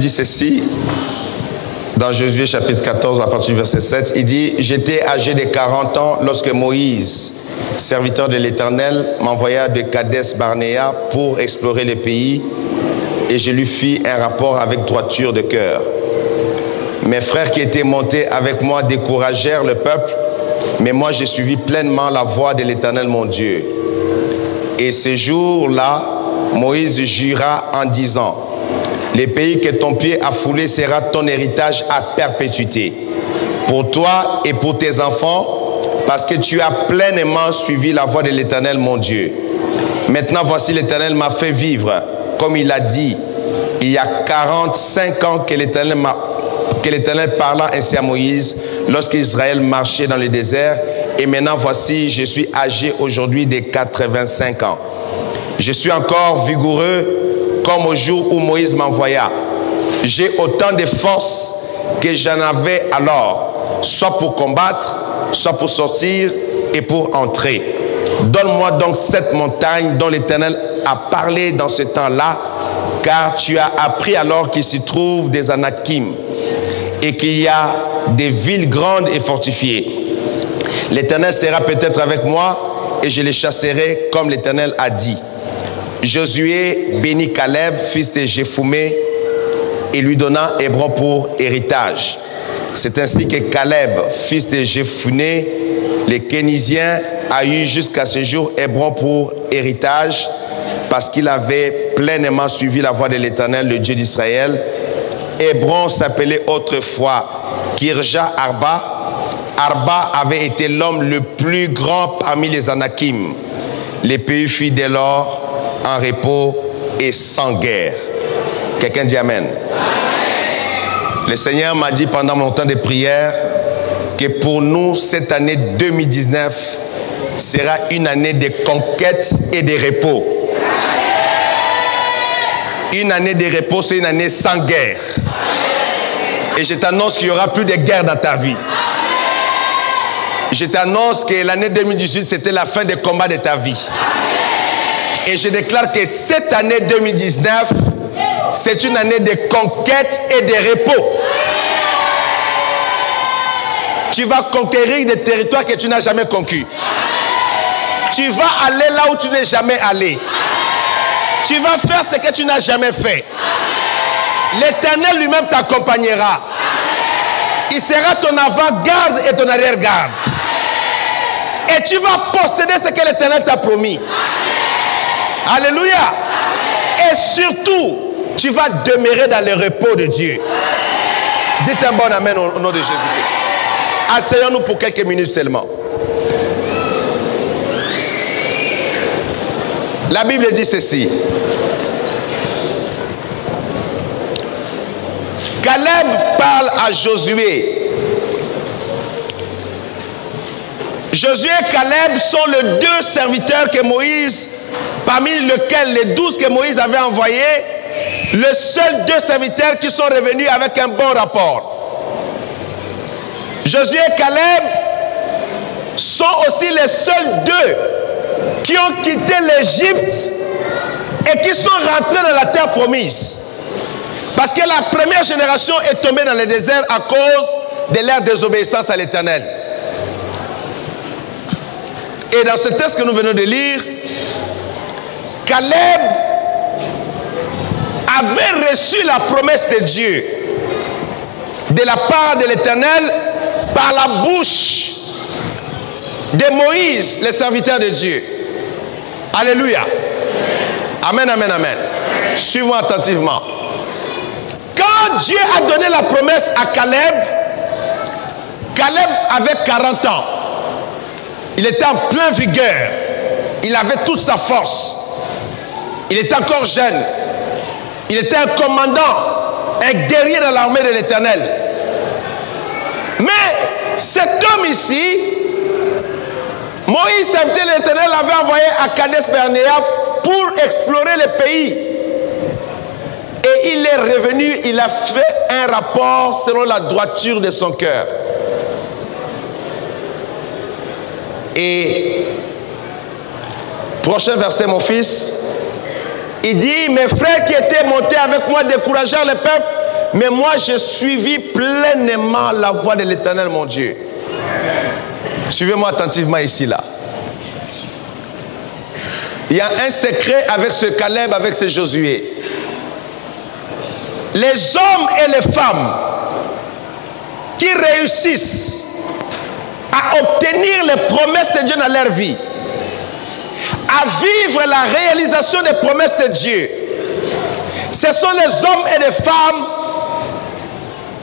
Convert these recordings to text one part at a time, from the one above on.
dit ceci, dans Josué chapitre 14, à partir du verset 7, il dit « J'étais âgé de 40 ans lorsque Moïse, serviteur de l'Éternel, m'envoya de Kadès Barnéa pour explorer le pays, et je lui fis un rapport avec droiture de cœur. Mes frères qui étaient montés avec moi découragèrent le peuple, mais moi j'ai suivi pleinement la voie de l'Éternel mon Dieu. Et ce jour-là, Moïse jura en disant, « Le pays que ton pied a foulé sera ton héritage à perpétuité, pour toi et pour tes enfants, parce que tu as pleinement suivi la voie de l'Éternel mon Dieu. Maintenant voici l'Éternel m'a fait vivre, comme il a dit, il y a 45 ans que l'Éternel parla ainsi à Moïse, lorsqu'Israël marchait dans le désert, et maintenant voici, je suis âgé aujourd'hui de 85 ans. Je suis encore vigoureux comme au jour où Moïse m'envoya. J'ai autant de force que j'en avais alors, soit pour combattre, soit pour sortir et pour entrer. Donne-moi donc cette montagne dont l'Éternel a parlé dans ce temps-là, car tu as appris alors qu'il s'y trouve des Anakim et qu'il y a des villes grandes et fortifiées. L'Éternel sera peut-être avec moi et je les chasserai comme l'Éternel a dit. » Josué bénit Caleb, fils de Jephouné, et lui donna Hébron pour héritage. C'est ainsi que Caleb, fils de Jephouné, le Kénisien, a eu jusqu'à ce jour Hébron pour héritage, parce qu'il avait pleinement suivi la voie de l'Éternel, le Dieu d'Israël. Hébron s'appelait autrefois Kirja Arba. Arba avait été l'homme le plus grand parmi les Anakim. Le pays fut dès lors en repos et sans guerre. Quelqu'un dit Amen. Amen. Le Seigneur m'a dit pendant mon temps de prière que pour nous, cette année 2019 sera une année de conquête et de repos. Une année de repos, c'est une année sans guerre. Et je t'annonce qu'il n'y aura plus de guerre dans ta vie. Je t'annonce que l'année 2018, c'était la fin des combats de ta vie. Et je déclare que cette année 2019, c'est une année de conquête et de repos. Tu vas conquérir des territoires que tu n'as jamais conquis. Tu vas aller là où tu n'es jamais allé. Tu vas faire ce que tu n'as jamais fait. L'Éternel lui-même t'accompagnera. Il sera ton avant-garde et ton arrière-garde. Et tu vas posséder ce que l'Éternel t'a promis. Alléluia. Et surtout, tu vas demeurer dans le repos de Dieu. Dites un bon amen au nom de Jésus-Christ. Asseyons-nous pour quelques minutes seulement. La Bible dit ceci. Caleb parle à Josué. Josué et Caleb sont les deux serviteurs que Moïse, parmi lesquels les 12 que Moïse avait envoyés, les seuls deux serviteurs qui sont revenus avec un bon rapport. Josué et Caleb sont aussi les seuls deux qui ont quitté l'Égypte et qui sont rentrés dans la terre promise. Parce que la première génération est tombée dans le désert à cause de leur désobéissance à l'Éternel. Et dans ce texte que nous venons de lire, Caleb avait reçu la promesse de Dieu de la part de l'Éternel par la bouche de Moïse, le serviteur de Dieu. Alléluia. Amen, amen, amen. Suivons attentivement. Quand Dieu a donné la promesse à Caleb, Caleb avait 40 ans. Il était en pleine vigueur. Il avait toute sa force. Il était encore jeune. Il était un commandant, un guerrier dans l'armée de l'Éternel. Mais cet homme ici, Moïse, serviteur de l'Éternel, l'avait envoyé à Kadès Barnéa pour explorer le pays. Et il est revenu, il a fait un rapport selon la droiture de son cœur. Et prochain verset, mon fils, il dit, mes frères qui étaient montés avec moi découragèrent le peuple, mais moi j'ai suivi pleinement la voie de l'Éternel, mon Dieu. Suivez-moi attentivement ici, là. Il y a un secret avec ce Caleb, avec ce Josué. Les hommes et les femmes qui réussissent à obtenir les promesses de Dieu dans leur vie, à vivre la réalisation des promesses de Dieu, ce sont les hommes et les femmes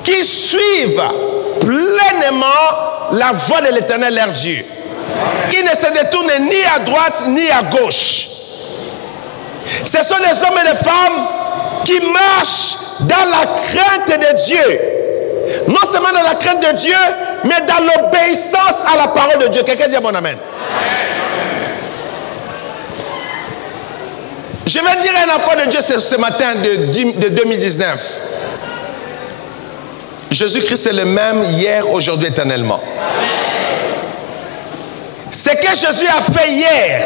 qui suivent pleinement la voie de l'Éternel, leur Dieu. Ils ne se détournent ni à droite ni à gauche. Ce sont les hommes et les femmes qui marchent dans la crainte de Dieu. Non seulement dans la crainte de Dieu, mais dans l'obéissance à la parole de Dieu. Quelqu'un dit bon amen. Je vais dire à un enfant de Dieu ce matin de 2019. Jésus-Christ est le même hier, aujourd'hui, éternellement. Ce que Jésus a fait hier,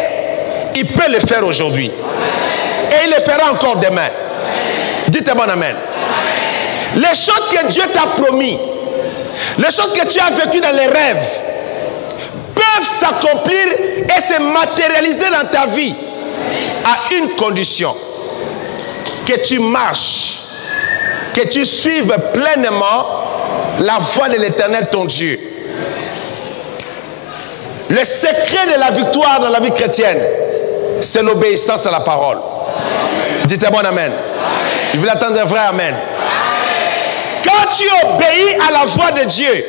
il peut le faire aujourd'hui. Et il le fera encore demain. Dites un bon amen. Les choses que Dieu t'a promis, les choses que tu as vécues dans les rêves, peuvent s'accomplir et se matérialiser dans ta vie à une condition: que tu marches, que tu suives pleinement la voie de l'Éternel, ton Dieu. Le secret de la victoire dans la vie chrétienne, c'est l'obéissance à la parole. Dites un bon amen. Je vais l'attendre un vrai amen. Quand tu obéis à la voix de Dieu,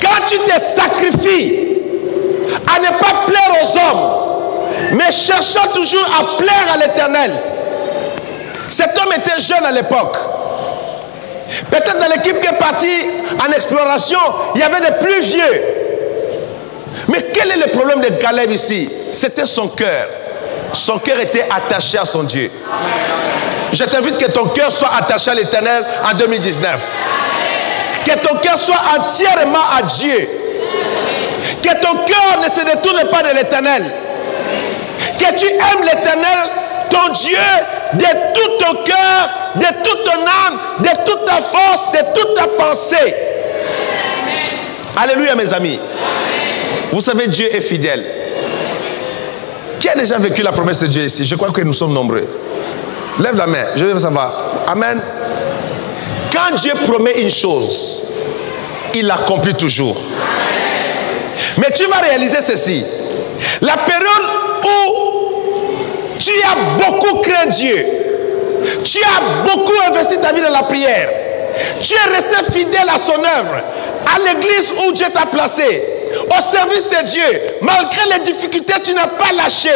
quand tu te sacrifies à ne pas plaire aux hommes, mais cherchant toujours à plaire à l'Éternel. Cet homme était jeune à l'époque. Peut-être dans l'équipe qui est partie en exploration, il y avait des plus vieux. Mais quel est le problème de Caleb ici? C'était son cœur. Son cœur était attaché à son Dieu. Je t'invite que ton cœur soit attaché à l'Éternel en 2019. Que ton cœur soit entièrement à Dieu. Que ton cœur ne se détourne pas de l'Éternel. Que tu aimes l'Éternel, ton Dieu, de tout ton cœur, de toute ton âme, de toute ta force, de toute ta pensée. Alléluia, mes amis. Vous savez, Dieu est fidèle. Qui a déjà vécu la promesse de Dieu ici? Je crois que nous sommes nombreux. Lève la main, je veux savoir. Amen. Quand Dieu promet une chose, il l'accomplit toujours. Mais tu vas réaliser ceci. La période où tu as beaucoup craint Dieu, tu as beaucoup investi ta vie dans la prière, tu es resté fidèle à son œuvre, à l'église où Dieu t'a placé, au service de Dieu, malgré les difficultés, tu n'as pas lâché.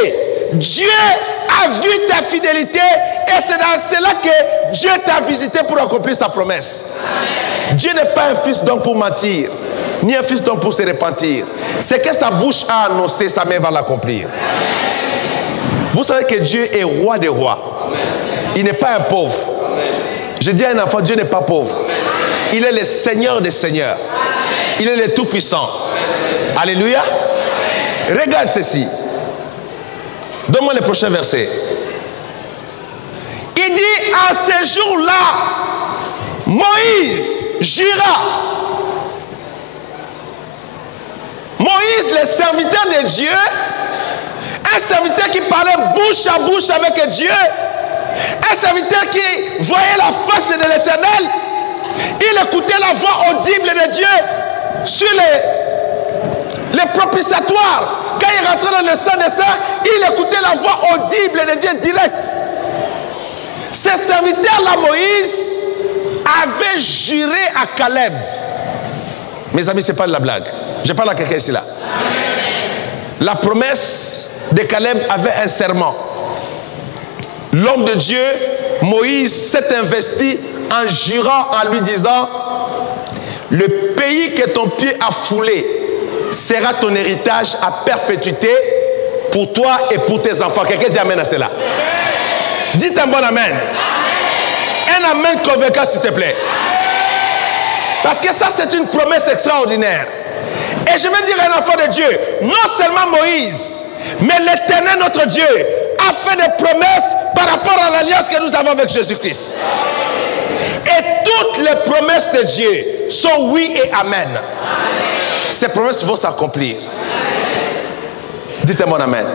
Dieu a vu ta fidélité et c'est dans cela que Dieu t'a visité pour accomplir sa promesse. Amen. Dieu n'est pas un fils d'homme pour mentir, ni un fils d'homme pour se repentir. C'est que sa bouche a annoncé, sa main va l'accomplir. Vous savez que Dieu est roi des rois. Amen. Il n'est pas un pauvre. Amen. Je dis à un enfant, Dieu n'est pas pauvre. Amen. Il est le Seigneur des seigneurs. Amen. Il est le Tout-Puissant. Alléluia. Amen. Regarde ceci. Donne-moi le prochain verset. Il dit, à ce jour-là, Moïse jura. Moïse, le serviteur de Dieu, un serviteur qui parlait bouche à bouche avec Dieu, un serviteur qui voyait la face de l'Éternel, il écoutait la voix audible de Dieu sur les propitiatoires. Quand il rentrait dans le sein des saints, il écoutait la voix audible de Dieu direct. Ce serviteur-là, Moïse, avait juré à Caleb. Mes amis, ce n'est pas de la blague. Je parle à quelqu'un ici là. La promesse de Caleb avait un serment. L'homme de Dieu, Moïse, s'est investi en jurant, en lui disant: le pays que ton pied a foulé sera ton héritage à perpétuité pour toi et pour tes enfants. Quelqu'un dit amen à cela. Dites un bon amen. Un amen convaincant, s'il te plaît. Parce que ça, c'est une promesse extraordinaire. Et je veux dire à un enfant de Dieu, non seulement Moïse, mais l'Éternel, notre Dieu, a fait des promesses par rapport à l'alliance que nous avons avec Jésus-Christ. toutes les promesses de Dieu sont oui et amen. Ces promesses vont s'accomplir. Dites un bon amen.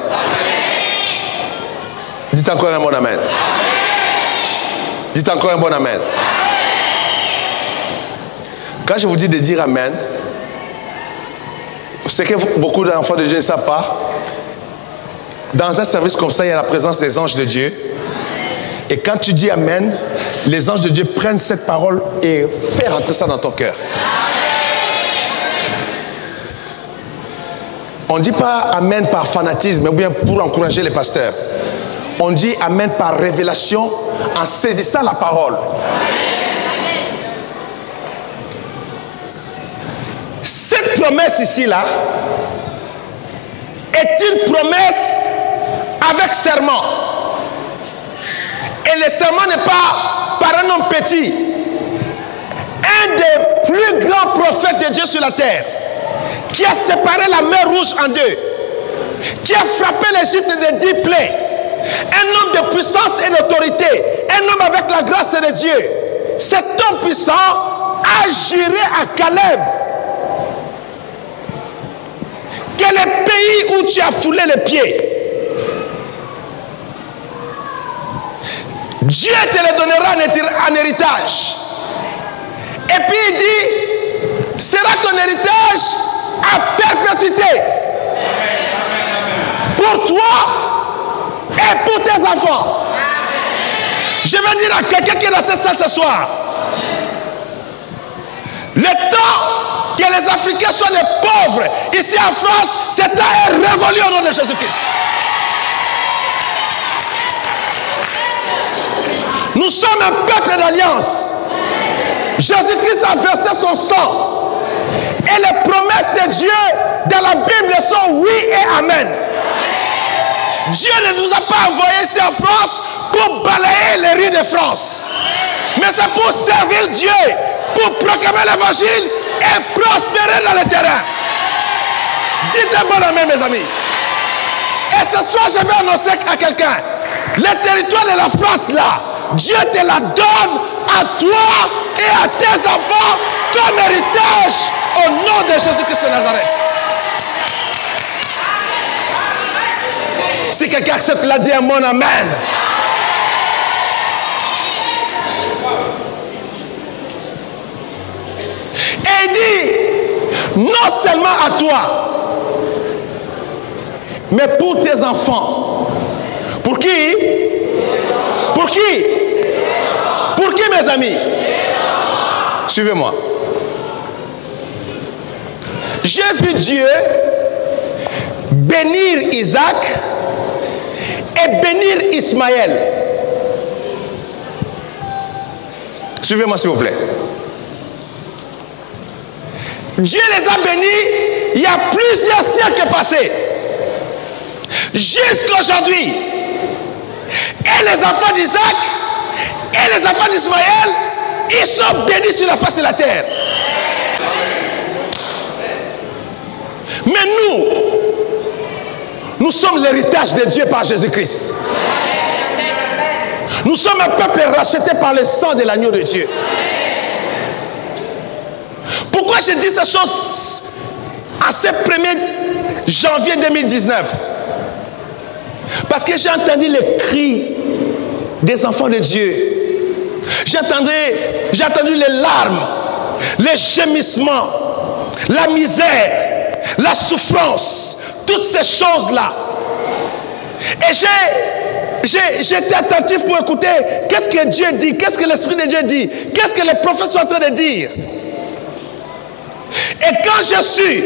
Dites encore un bon amen. Dites encore un bon amen. Quand je vous dis de dire amen, c'est que beaucoup d'enfants de Dieu ne savent pas. Dans un service comme ça, il y a la présence des anges de Dieu. Et quand tu dis amen, les anges de Dieu prennent cette parole et font rentrer ça dans ton cœur. On ne dit pas amen par fanatisme, ou bien pour encourager les pasteurs. On dit amen par révélation en saisissant la parole. Cette promesse ici-là est une promesse avec serment. Et le serment n'est pas par un homme petit. Un des plus grands prophètes de Dieu sur la terre, qui a séparé la mer Rouge en deux, qui a frappé l'Égypte de 10 plaies, un homme de puissance et d'autorité, un homme avec la grâce de Dieu. Cet homme puissant a juré à Caleb que le pays où tu as foulé les pieds, Dieu te le donnera en héritage. Et puis il dit, sera ton héritage à perpétuité. Pour toi et pour tes enfants. Je vais dire à quelqu'un qui est dans cette salle ce soir, le temps que les Africains soient des pauvres ici en France, ce temps est révolu au nom de Jésus-Christ. Nous sommes un peuple d'alliance. Jésus-Christ a versé son sang. Et les promesses de Dieu dans la Bible sont oui et amen. Dieu ne nous a pas envoyés ici en France pour balayer les rues de France. Mais c'est pour servir Dieu, pour proclamer l'évangile et prospérer dans le terrain. Dites un bon amen, mes amis. Et ce soir, je vais annoncer à quelqu'un, le territoire de la France là, Dieu te la donne à toi et à tes enfants comme héritage au nom de Jésus-Christ de Nazareth. Si quelqu'un accepte la dit un bon amen. Et il dit, non seulement à toi, mais pour tes enfants. Pour qui? Pour qui? Pour qui, mes amis? Suivez-moi. J'ai vu Dieu bénir Isaac et bénir Ismaël. Suivez-moi, s'il vous plaît. Dieu les a bénis il y a plusieurs siècles passés. Jusqu'à aujourd'hui. Et les enfants d'Isaac et les enfants d'Ismaël, ils sont bénis sur la face de la terre. Mais nous sommes l'héritage de Dieu par Jésus-Christ. Nous sommes un peuple racheté par le sang de l'agneau de Dieu. Pourquoi je dis ces choses à ce 1er janvier 2019? Parce que j'ai entendu les cris des enfants de Dieu. J'ai entendu les larmes, les gémissements, la misère, la souffrance, toutes ces choses-là. Et j'ai été attentif pour écouter qu'est-ce que Dieu dit, qu'est-ce que l'Esprit de Dieu dit, qu'est-ce que les prophètes sont en train de dire. Et quand j'ai su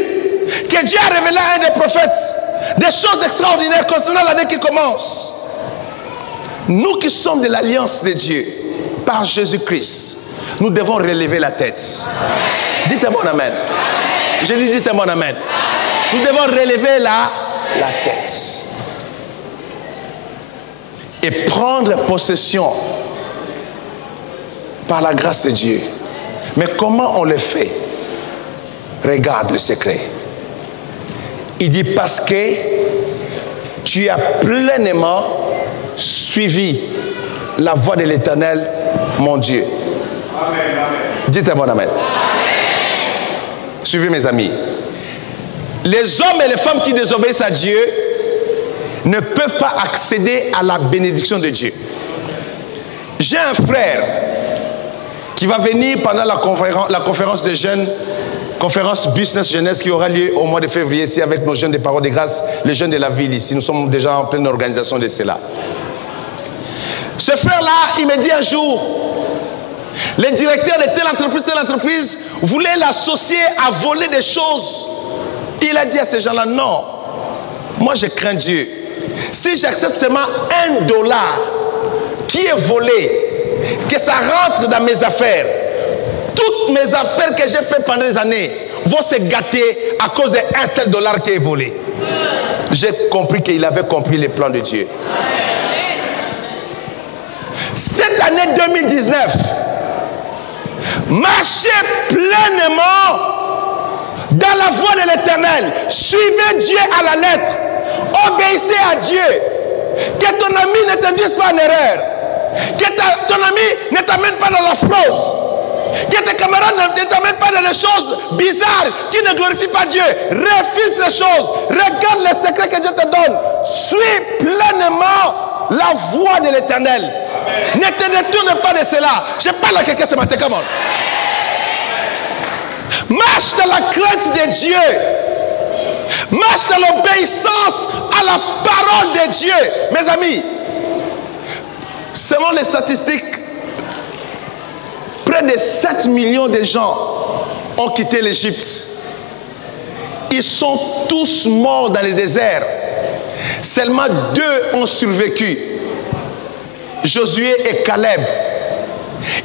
que Dieu a révélé à un des prophètes des choses extraordinaires concernant l'année qui commence, nous qui sommes de l'alliance de Dieu par Jésus-Christ, nous devons relever la tête. Dites un bon amen. Je dis dites un bon amen. Nous devons relever la tête et prendre possession par la grâce de Dieu. Mais comment on le fait? Regarde le secret. Il dit parce que tu as pleinement suivi la voie de l'Éternel, mon Dieu. Dites un bon amen. Suivez mes amis. Les hommes et les femmes qui désobéissent à Dieu ne peuvent pas accéder à la bénédiction de Dieu. J'ai un frère qui va venir pendant la conférence des jeunes, conférence Business Jeunesse qui aura lieu au mois de février ici avec nos jeunes des Paroles de Grâce, les jeunes de la ville ici. Nous sommes déjà en pleine organisation de cela. Ce frère-là, il me dit un jour, les directeurs de telle entreprise voulaient l'associer à voler des choses. Il a dit à ces gens-là, non, moi je crains Dieu. Si j'accepte seulement $1 qui est volé, que ça rentre dans mes affaires, toutes mes affaires que j'ai faites pendant des années vont se gâter à cause d'un seul $1 qui est volé. J'ai compris qu'il avait compris les plans de Dieu. Cette année 2019, marchez pleinement dans la voie de l'Éternel. Suivez Dieu à la lettre. Obéissez à Dieu. Que ton ami ne t'induise pas en erreur. Que ton ami ne t'amène pas dans la fraude. Que tes camarades ne t'amènent pas dans des choses bizarres qui ne glorifient pas Dieu. Refuse ces choses. Regarde les secrets que Dieu te donne. Suis pleinement la voie de l'Éternel. Ne te détourne pas de cela. Je parle à quelqu'un ce matin. Come on. Marche dans la crainte de Dieu. Marche dans l'obéissance à la parole de Dieu. Mes amis, selon les statistiques, près de 7 millions de gens ont quitté l'Égypte. Ils sont tous morts dans le désert. Seulement 2 ont survécu. Josué et Caleb.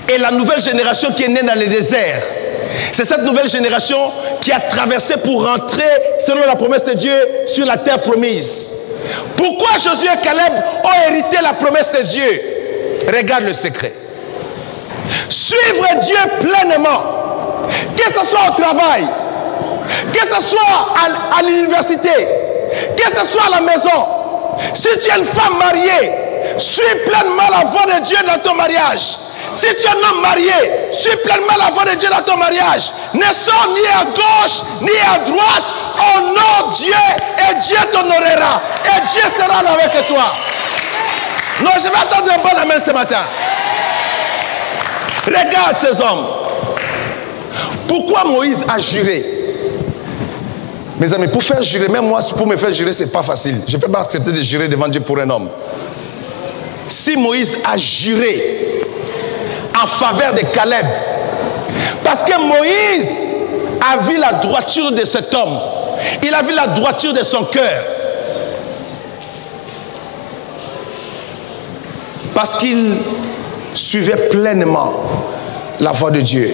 Et la nouvelle génération qui est née dans le désert. C'est cette nouvelle génération qui a traversé pour rentrer, selon la promesse de Dieu, sur la terre promise. Pourquoi Josué et Caleb ont hérité la promesse de Dieu? Regarde le secret. Suivre Dieu pleinement, que ce soit au travail, que ce soit à l'université, que ce soit à la maison. Si tu es une femme mariée, suis pleinement la voie de Dieu dans ton mariage. Si tu es un homme marié, suis pleinement la voie de Dieu dans ton mariage. Ne sors ni à gauche ni à droite. Honore Dieu et Dieu t'honorera. Et Dieu sera là avec toi. Non, je vais attendre un bon amen ce matin. Regarde ces hommes. Pourquoi Moïse a juré? Mes amis, pour faire jurer, même moi, pour me faire jurer, ce n'est pas facile. Je ne peux pas accepter de jurer devant Dieu pour un homme. Si Moïse a juré en faveur de Caleb, parce que Moïse a vu la droiture de cet homme, il a vu la droiture de son cœur, parce qu'il suivait pleinement la voie de Dieu.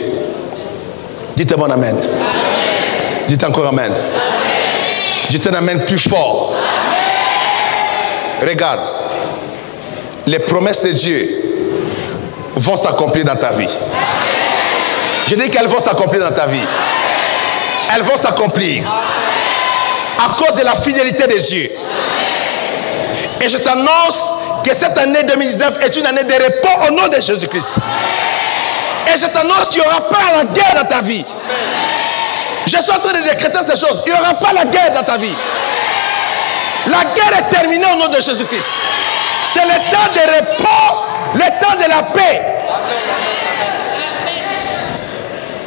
Dites un bon amen. Amen. Dites encore amen. Amen. Dites un amen plus fort. Amen. Regarde, les promesses de Dieu vont s'accomplir dans ta vie. Je dis qu'elles vont s'accomplir dans ta vie. Elles vont s'accomplir à cause de la fidélité de Dieu. Et je t'annonce que cette année 2019 est une année de repos au nom de Jésus-Christ. Et je t'annonce qu'il n'y aura pas la guerre dans ta vie. Je suis en train de décréter ces choses. Il n'y aura pas la guerre dans ta vie. La guerre est terminée au nom de Jésus-Christ. C'est le temps de repos, le temps de la paix.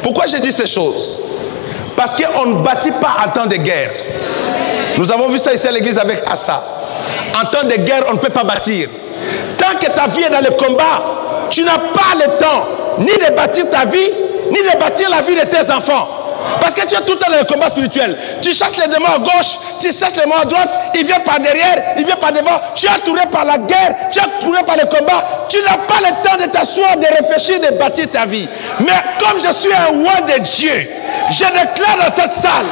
Pourquoi je dis ces choses? Parce qu'on ne bâtit pas en temps de guerre. Nous avons vu ça ici à l'église avec Assa. En temps de guerre, on ne peut pas bâtir. Tant que ta vie est dans le combat, tu n'as pas le temps ni de bâtir ta vie, ni de bâtir la vie de tes enfants. Parce que tu es tout le temps dans le combat spirituel. Tu chasses les démons à gauche, tu chasses les démons à droite, il vient par derrière, il vient par devant. Tu es entouré par la guerre, tu es entouré par le combat. Tu n'as pas le temps de t'asseoir, de réfléchir, de bâtir ta vie. Mais comme je suis un roi de Dieu, je déclare dans cette salle,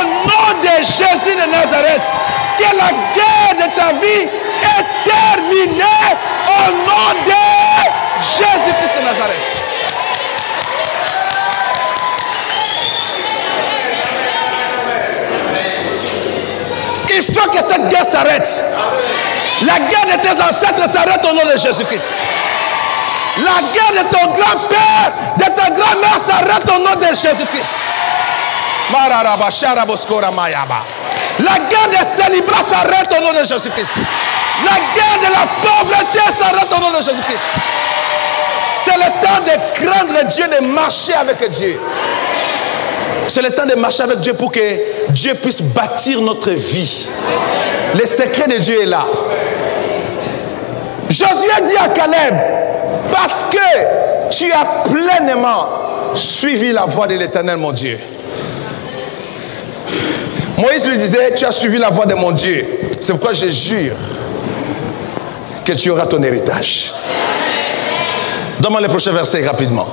au nom de Jésus de Nazareth, que la guerre de ta vie est terminée au nom de Jésus-Christ de Nazareth. Il faut que cette guerre s'arrête. La guerre de tes ancêtres s'arrête au nom de Jésus-Christ. La guerre de ton grand-père, de ta grand-mère s'arrête au nom de Jésus-Christ. La guerre des célibats s'arrête au nom de Jésus-Christ. La guerre de la pauvreté s'arrête au nom de Jésus-Christ. C'est le temps de craindre Dieu, de marcher avec Dieu. C'est le temps de marcher avec Dieu pour que Dieu puisse bâtir notre vie. Le secret de Dieu est là. Josué dit à Caleb, parce que tu as pleinement suivi la voie de l'Éternel, mon Dieu. Moïse lui disait, tu as suivi la voie de mon Dieu. C'est pourquoi je jure que tu auras ton héritage. Donne-moi le prochain verset rapidement.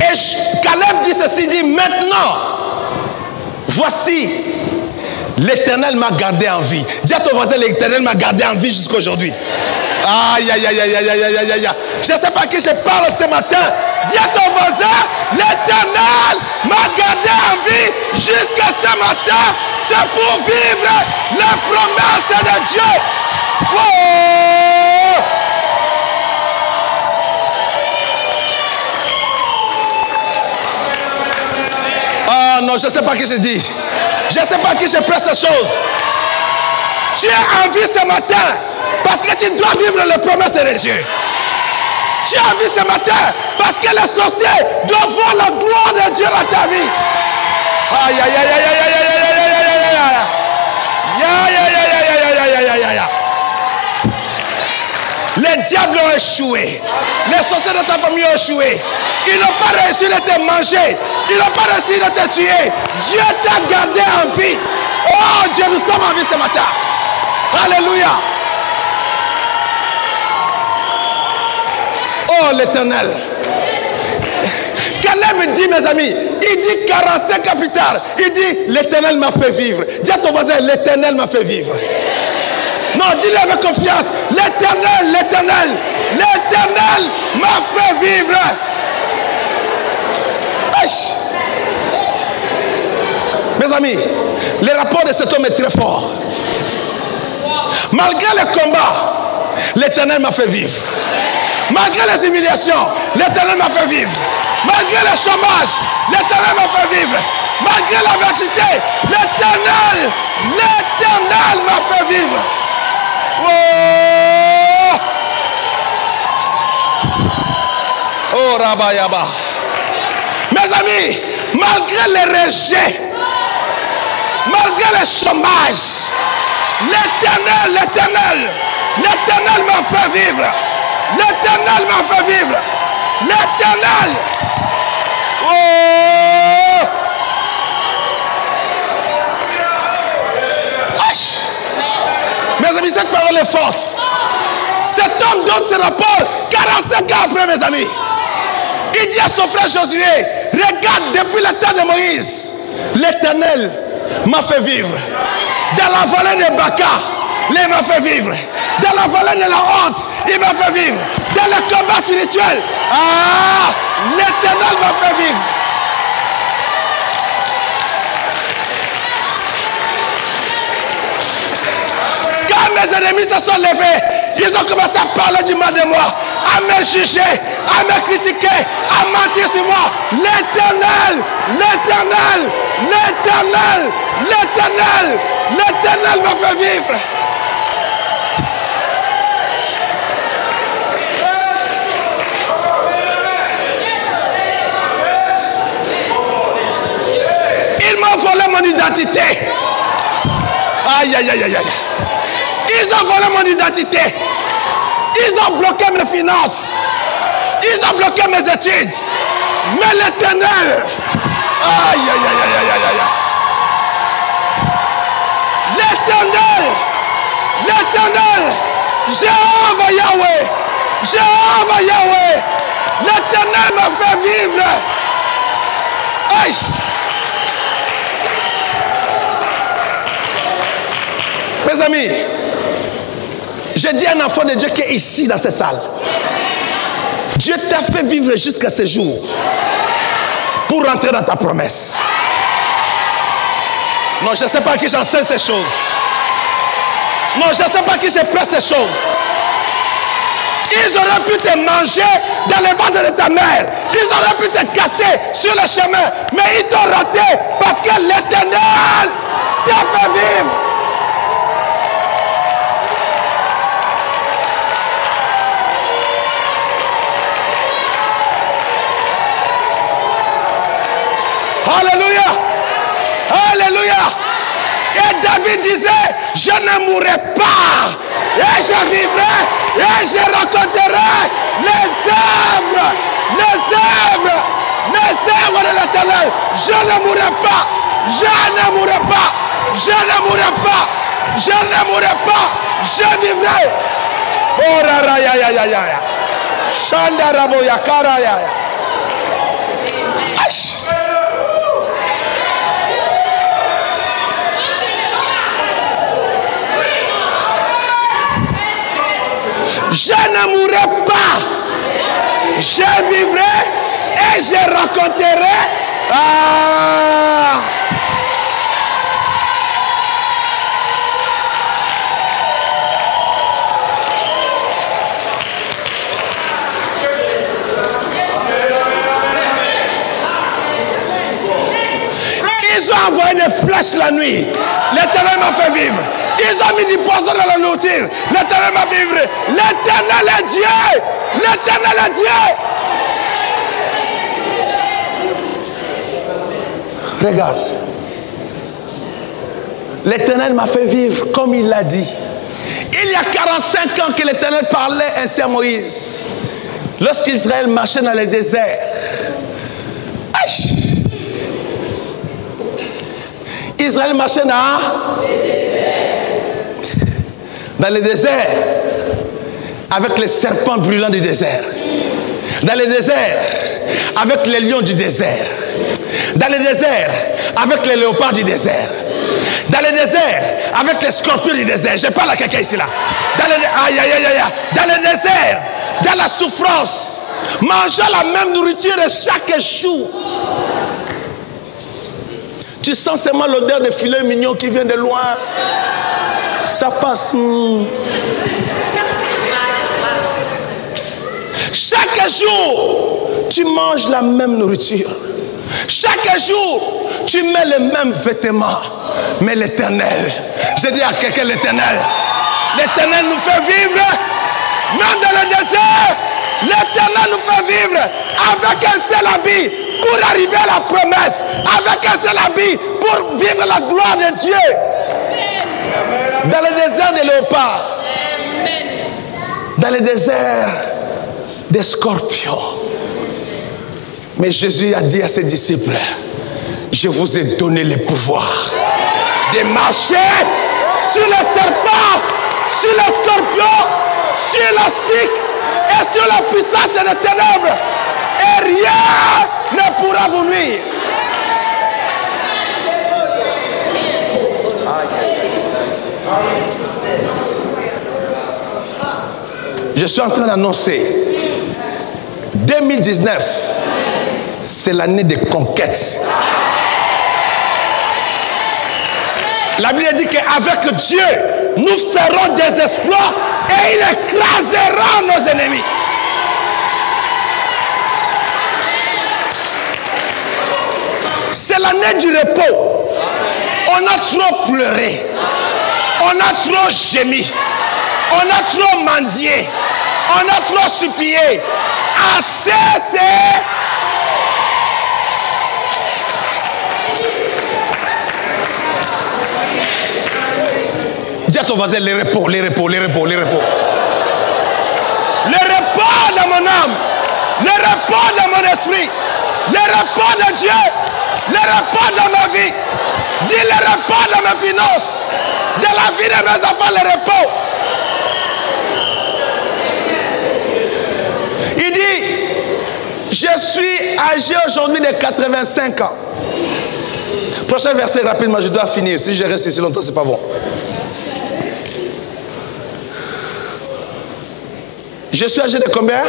Et Caleb dit ceci, dit, maintenant, voici, l'Éternel m'a gardé en vie. Dis à ton voisin, l'Éternel m'a gardé en vie jusqu'à aujourd'hui. Aïe, aïe, aïe, aïe, aïe, aïe, aïe, aïe, aïe. Je ne sais pas à qui je parle ce matin. Dis à ton voisin, l'Éternel m'a gardé en vie jusqu'à ce matin. C'est pour vivre les promesses de Dieu. Oh! Oh non, je ne sais pas qui je dis. Je ne sais pas qui je presse ces choses. Tu es en vie ce matin parce que tu dois vivre les promesses de Dieu. Tu es en vie ce matin parce que les sorciers doivent voir la gloire de Dieu dans ta vie. Aïe, aïe, aïe, aïe, aïe, aïe, aïe, aïe, aïe, aïe, aïe, aïe. Les diables ont échoué. Les sorciers de ta famille ont échoué. Ils n'ont pas réussi de te manger. Ils n'ont pas réussi de te tuer. Dieu t'a gardé en vie. Oh Dieu, nous sommes en vie ce matin. Alléluia. Oh l'Éternel. Caleb dit, mes amis, il dit 45 ans plus tard, il dit, l'Éternel m'a fait vivre. Dis à ton voisin, l'Éternel m'a fait vivre. Non, dis-le avec confiance. L'Éternel, l'Éternel, l'Éternel m'a fait vivre. Aïe. Mes amis, le rapport de cet homme est très fort. Malgré les combats, l'Éternel m'a fait vivre. Malgré les humiliations, l'Éternel m'a fait vivre. Malgré le chômage, l'Éternel m'a fait vivre. Malgré l'adversité, l'Éternel m'a fait vivre. Oh, oh Rabayaba. Mes amis, malgré les rejets, malgré le chômage, l'Éternel m'a fait vivre. L'Éternel m'a fait vivre. L'Éternel. Oh. Mes amis, cette parole est forte. Cet homme donne ce rapport 45 ans après, mes amis. Il dit à son frère Josué, regarde, depuis le temps de Moïse, l'Éternel m'a fait vivre. Dans la vallée de Baka, il m'a fait vivre. Dans la vallée de la honte, il m'a fait vivre. Dans le combat spirituel, l'Éternel m'a fait vivre. Quand mes ennemis se sont levés, ils ont commencé à parler du mal de moi, à me juger, à me critiquer, à mentir sur moi. L'Éternel, l'Éternel, l'Éternel, l'Éternel, l'Éternel m'a fait vivre. Ils m'ont volé mon identité. Aïe, aïe, aïe, aïe, aïe. Ils ont volé mon identité. Ils ont bloqué mes finances. Ils ont bloqué mes études. Mais l'Éternel. Aïe, aïe, aïe, aïe, aïe, aïe. L'Éternel. L'Éternel. Jéhovah Yahweh. Jéhovah Yahweh. L'Éternel m'a fait vivre. Aïe. Mes amis, je dis à un enfant de Dieu qui est ici dans cette salle. Dieu t'a fait vivre jusqu'à ce jour pour rentrer dans ta promesse. Non, je ne sais pas à qui j'enseigne ces choses. Non, je ne sais pas à qui je presse ces choses. Ils auraient pu te manger dans le ventre de ta mère. Ils auraient pu te casser sur le chemin. Mais ils t'ont raté parce que l'Éternel t'a fait vivre. Alléluia. Alléluia. Et David disait, je ne mourrai pas. Et je vivrai. Et je raconterai les œuvres de l'Éternel. Je ne mourrai pas. Je ne mourrai pas. Je ne mourrai pas. Je ne mourrai pas. Je vivrai. Oh raya ya ya ya. Shandarabo yakara ya. Je ne mourrai pas. Je vivrai et je raconterai. Ils ont envoyé des flèches la nuit. L'Éternel m'a fait vivre. Ils ont mis du poison dans la nourriture. L'Éternel m'a fait vivre. L'Éternel est Dieu. L'Éternel est Dieu. Regarde. L'Éternel m'a fait vivre comme il l'a dit. Il y a 45 ans que l'Éternel parlait ainsi à Moïse. Lorsqu'Israël marchait dans le désert. Israël marchait dans le désert avec les serpents brûlants du désert. Dans le désert avec les lions du désert. Dans le désert avec les léopards du désert. Dans le désert avec les scorpions du désert. Je parle à quelqu'un ici là. Dans le désert, dans la souffrance, mangeant la même nourriture chaque jour. Tu sens seulement l'odeur de filet mignon qui vient de loin. Ça passe. Chaque jour, tu manges la même nourriture. Chaque jour, tu mets les mêmes vêtements. Mais l'Éternel, je dis à quelqu'un l'Éternel nous fait vivre, même dans le désert. L'Éternel nous fait vivre avec un seul habit pour arriver à la promesse, avec un seul habit pour vivre la gloire de Dieu. Dans le désert des léopards, dans le désert des scorpions. Mais Jésus a dit à ses disciples, je vous ai donné le pouvoir de marcher sur les serpents, sur les scorpions, sur l'astique et sur la puissance des ténèbres. Et rien ne pourra vous nuire. Je suis en train d'annoncer 2019, c'est l'année de conquête. La Bible dit qu'avec Dieu, nous ferons des exploits et il écrasera nos ennemis. C'est l'année du repos. On a trop pleuré. On a trop gémi. On a trop mendié. On a trop supplié. Assez, c'est... Dis à ton voisin, les repos, les repos, les repos, les repos. Le repos dans mon âme. Le repos dans mon esprit. Le repos de Dieu. Le repos dans ma vie. Dis le repos dans mes finances. De la vie de mes enfants, le repos. Il dit, je suis âgé aujourd'hui de 85 ans. Prochain verset rapidement, je dois finir. Si je reste ici longtemps, c'est pas bon. Je suis âgé de combien?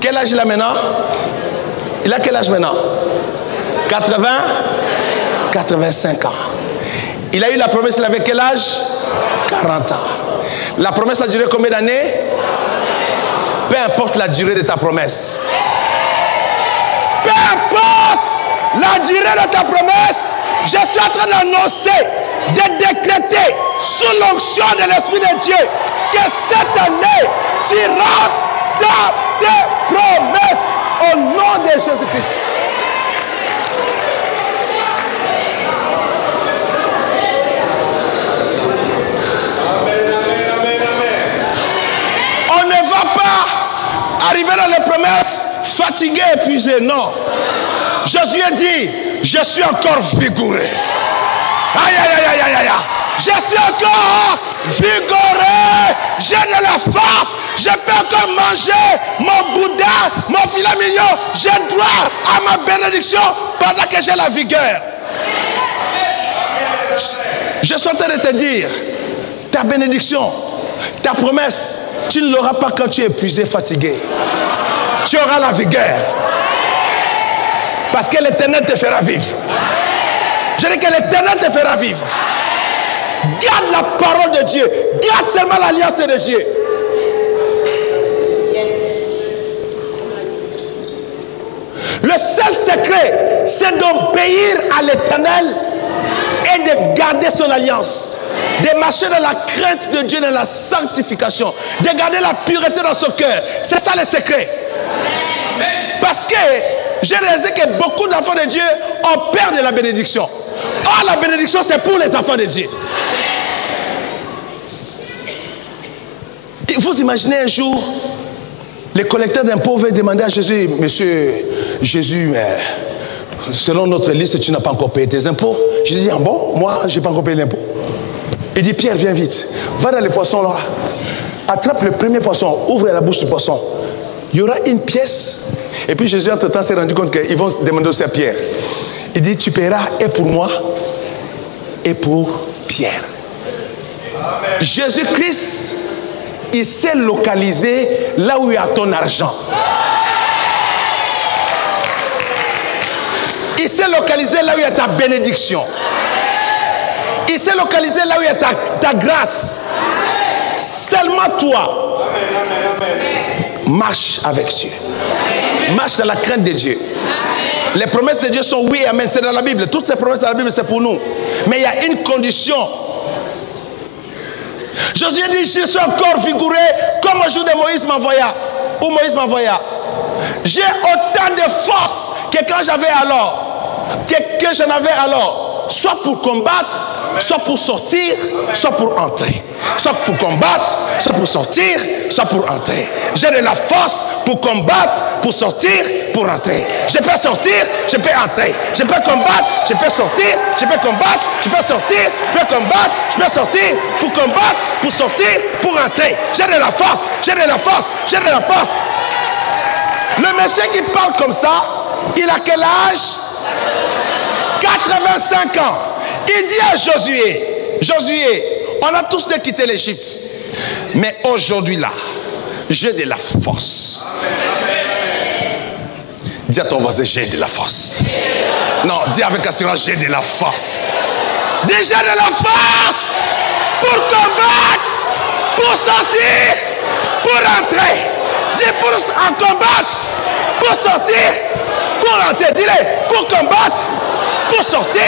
Quel âge il a maintenant? Il a quel âge maintenant? 85 ans. Il a eu la promesse, il avait quel âge? 40 ans. La promesse a duré combien d'années? Peu importe la durée de ta promesse. Peu importe la durée de ta promesse, je suis en train d'annoncer, de décréter sous l'onction de l'Esprit de Dieu que cette année, tu rentres dans tes promesses au nom de Jésus-Christ. On ne va pas arriver dans les promesses fatigué, épuisé, non. Josué dit, je suis encore vigoureux. Aïe, aïe, aïe, aïe, aïe, aïe. Je suis encore vigoureux. J'ai de la force. Je peux encore manger mon boudin, mon filet mignon. J'ai droit à ma bénédiction pendant que j'ai la vigueur. Je suis en train de te dire, ta bénédiction, ta promesse, tu ne l'auras pas quand tu es épuisé, fatigué. Tu auras la vigueur. Parce que l'Éternel te fera vivre. Je dis que l'Éternel te fera vivre. Garde la parole de Dieu. Garde seulement l'alliance de Dieu. Le seul secret, c'est d'obéir à l'Éternel et de garder son alliance. De marcher dans la crainte de Dieu, dans la sanctification. De garder la pureté dans son cœur. C'est ça le secret. Parce que j'ai réalisé que beaucoup d'enfants de Dieu ont peur de la bénédiction. Or, la bénédiction, c'est pour les enfants de Dieu. Et vous imaginez un jour, les collecteurs d'impôts veulent demander à Jésus, Monsieur Jésus, mais selon notre liste, tu n'as pas encore payé tes impôts. Jésus dit, ah bon, moi, je n'ai pas encore payé l'impôt. Il dit, Pierre, viens vite. Va dans les poissons là. Attrape le premier poisson, ouvre la bouche du poisson. Il y aura une pièce. Et puis Jésus, entre-temps, s'est rendu compte qu'ils vont demander aussi à Pierre. Il dit, tu paieras et pour moi et pour Pierre. Jésus-Christ, il s'est localisé là où il y a ton argent. Il s'est localisé là où il y a ta bénédiction. Il s'est localisé là où il y a ta grâce. Seulement toi, marche avec Dieu. Marche dans la crainte de Dieu. Les promesses de Dieu sont oui, amen. C'est dans la Bible. Toutes ces promesses dans la Bible, c'est pour nous. Mais il y a une condition. Josué dit, je suis encore vigoureux comme au jour de Moïse m'envoya. Où Moïse m'envoya. J'ai autant de force que quand j'avais alors. Que j'en avais alors. Soit pour combattre, soit pour sortir, soit pour entrer. Soit pour combattre, soit pour sortir, soit pour entrer. J'ai de la force pour combattre, pour sortir, pour entrer. Je peux sortir, je peux entrer. Je peux combattre, je peux sortir, je peux combattre, je peux sortir, je peux combattre, je peux sortir, pour combattre, pour sortir, pour entrer. J'ai de la force, j'ai de la force, j'ai de la force. Le monsieur qui parle comme ça, il a quel âge? 85 ans. Il dit à Josué, Josué, on a tous quitté l'Égypte. Mais aujourd'hui là, j'ai de la force. Dis à ton voisin, j'ai de la force. Non, dis avec assurance, j'ai de la force. Dis, j'ai de la force pour combattre, pour sortir, pour entrer. Dis pour en combattre, pour sortir, pour entrer. Dis-le, pour combattre, pour sortir,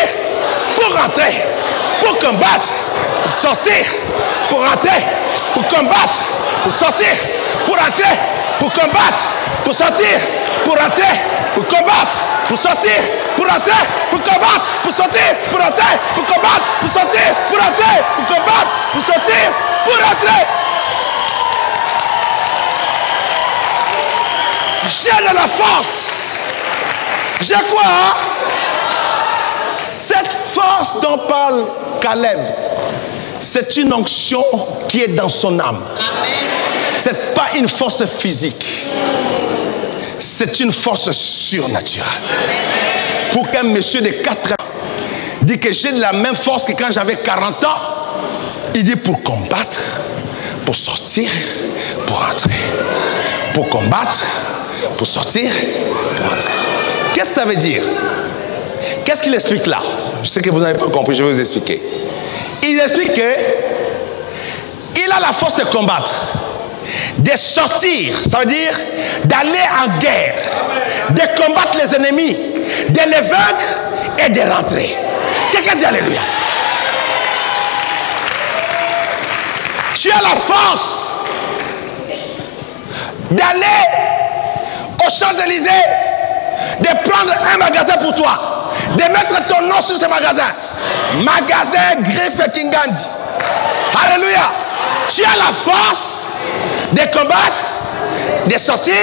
pour rentrer, pour combattre, pour sortir, pour rentrer, pour combattre, pour sortir, pour rentrer, pour combattre, pour sortir, pour rentrer, pour combattre, pour sortir, pour rentrer, pour combattre, pour sortir, pour rentrer, pour combattre, pour sortir, pour rentrer, pour combattre, pour sortir, pour rentrer. J'ai de la force. J'ai quoi, hein? Cette force dont parle Caleb, c'est une onction qui est dans son âme. Ce n'est pas une force physique. C'est une force surnaturelle. Pour qu'un monsieur de 4 ans dit que j'ai la même force que quand j'avais 40 ans, il dit pour combattre, pour sortir, pour entrer. Pour combattre, pour sortir, pour entrer. Qu'est-ce que ça veut dire? Qu'est-ce qu'il explique là? Je sais que vous n'avez pas compris, je vais vous expliquer. Il explique que Il a la force de combattre, de sortir, ça veut dire d'aller en guerre, de combattre les ennemis, de les vaincre et de rentrer. Quelqu'un dit alléluia. Tu as la force d'aller aux Champs-Élysées, de prendre un magasin pour toi, de mettre ton nom sur ce magasin. Magasin Griffe Kingandi. Alléluia. Tu as la force de combattre, de sortir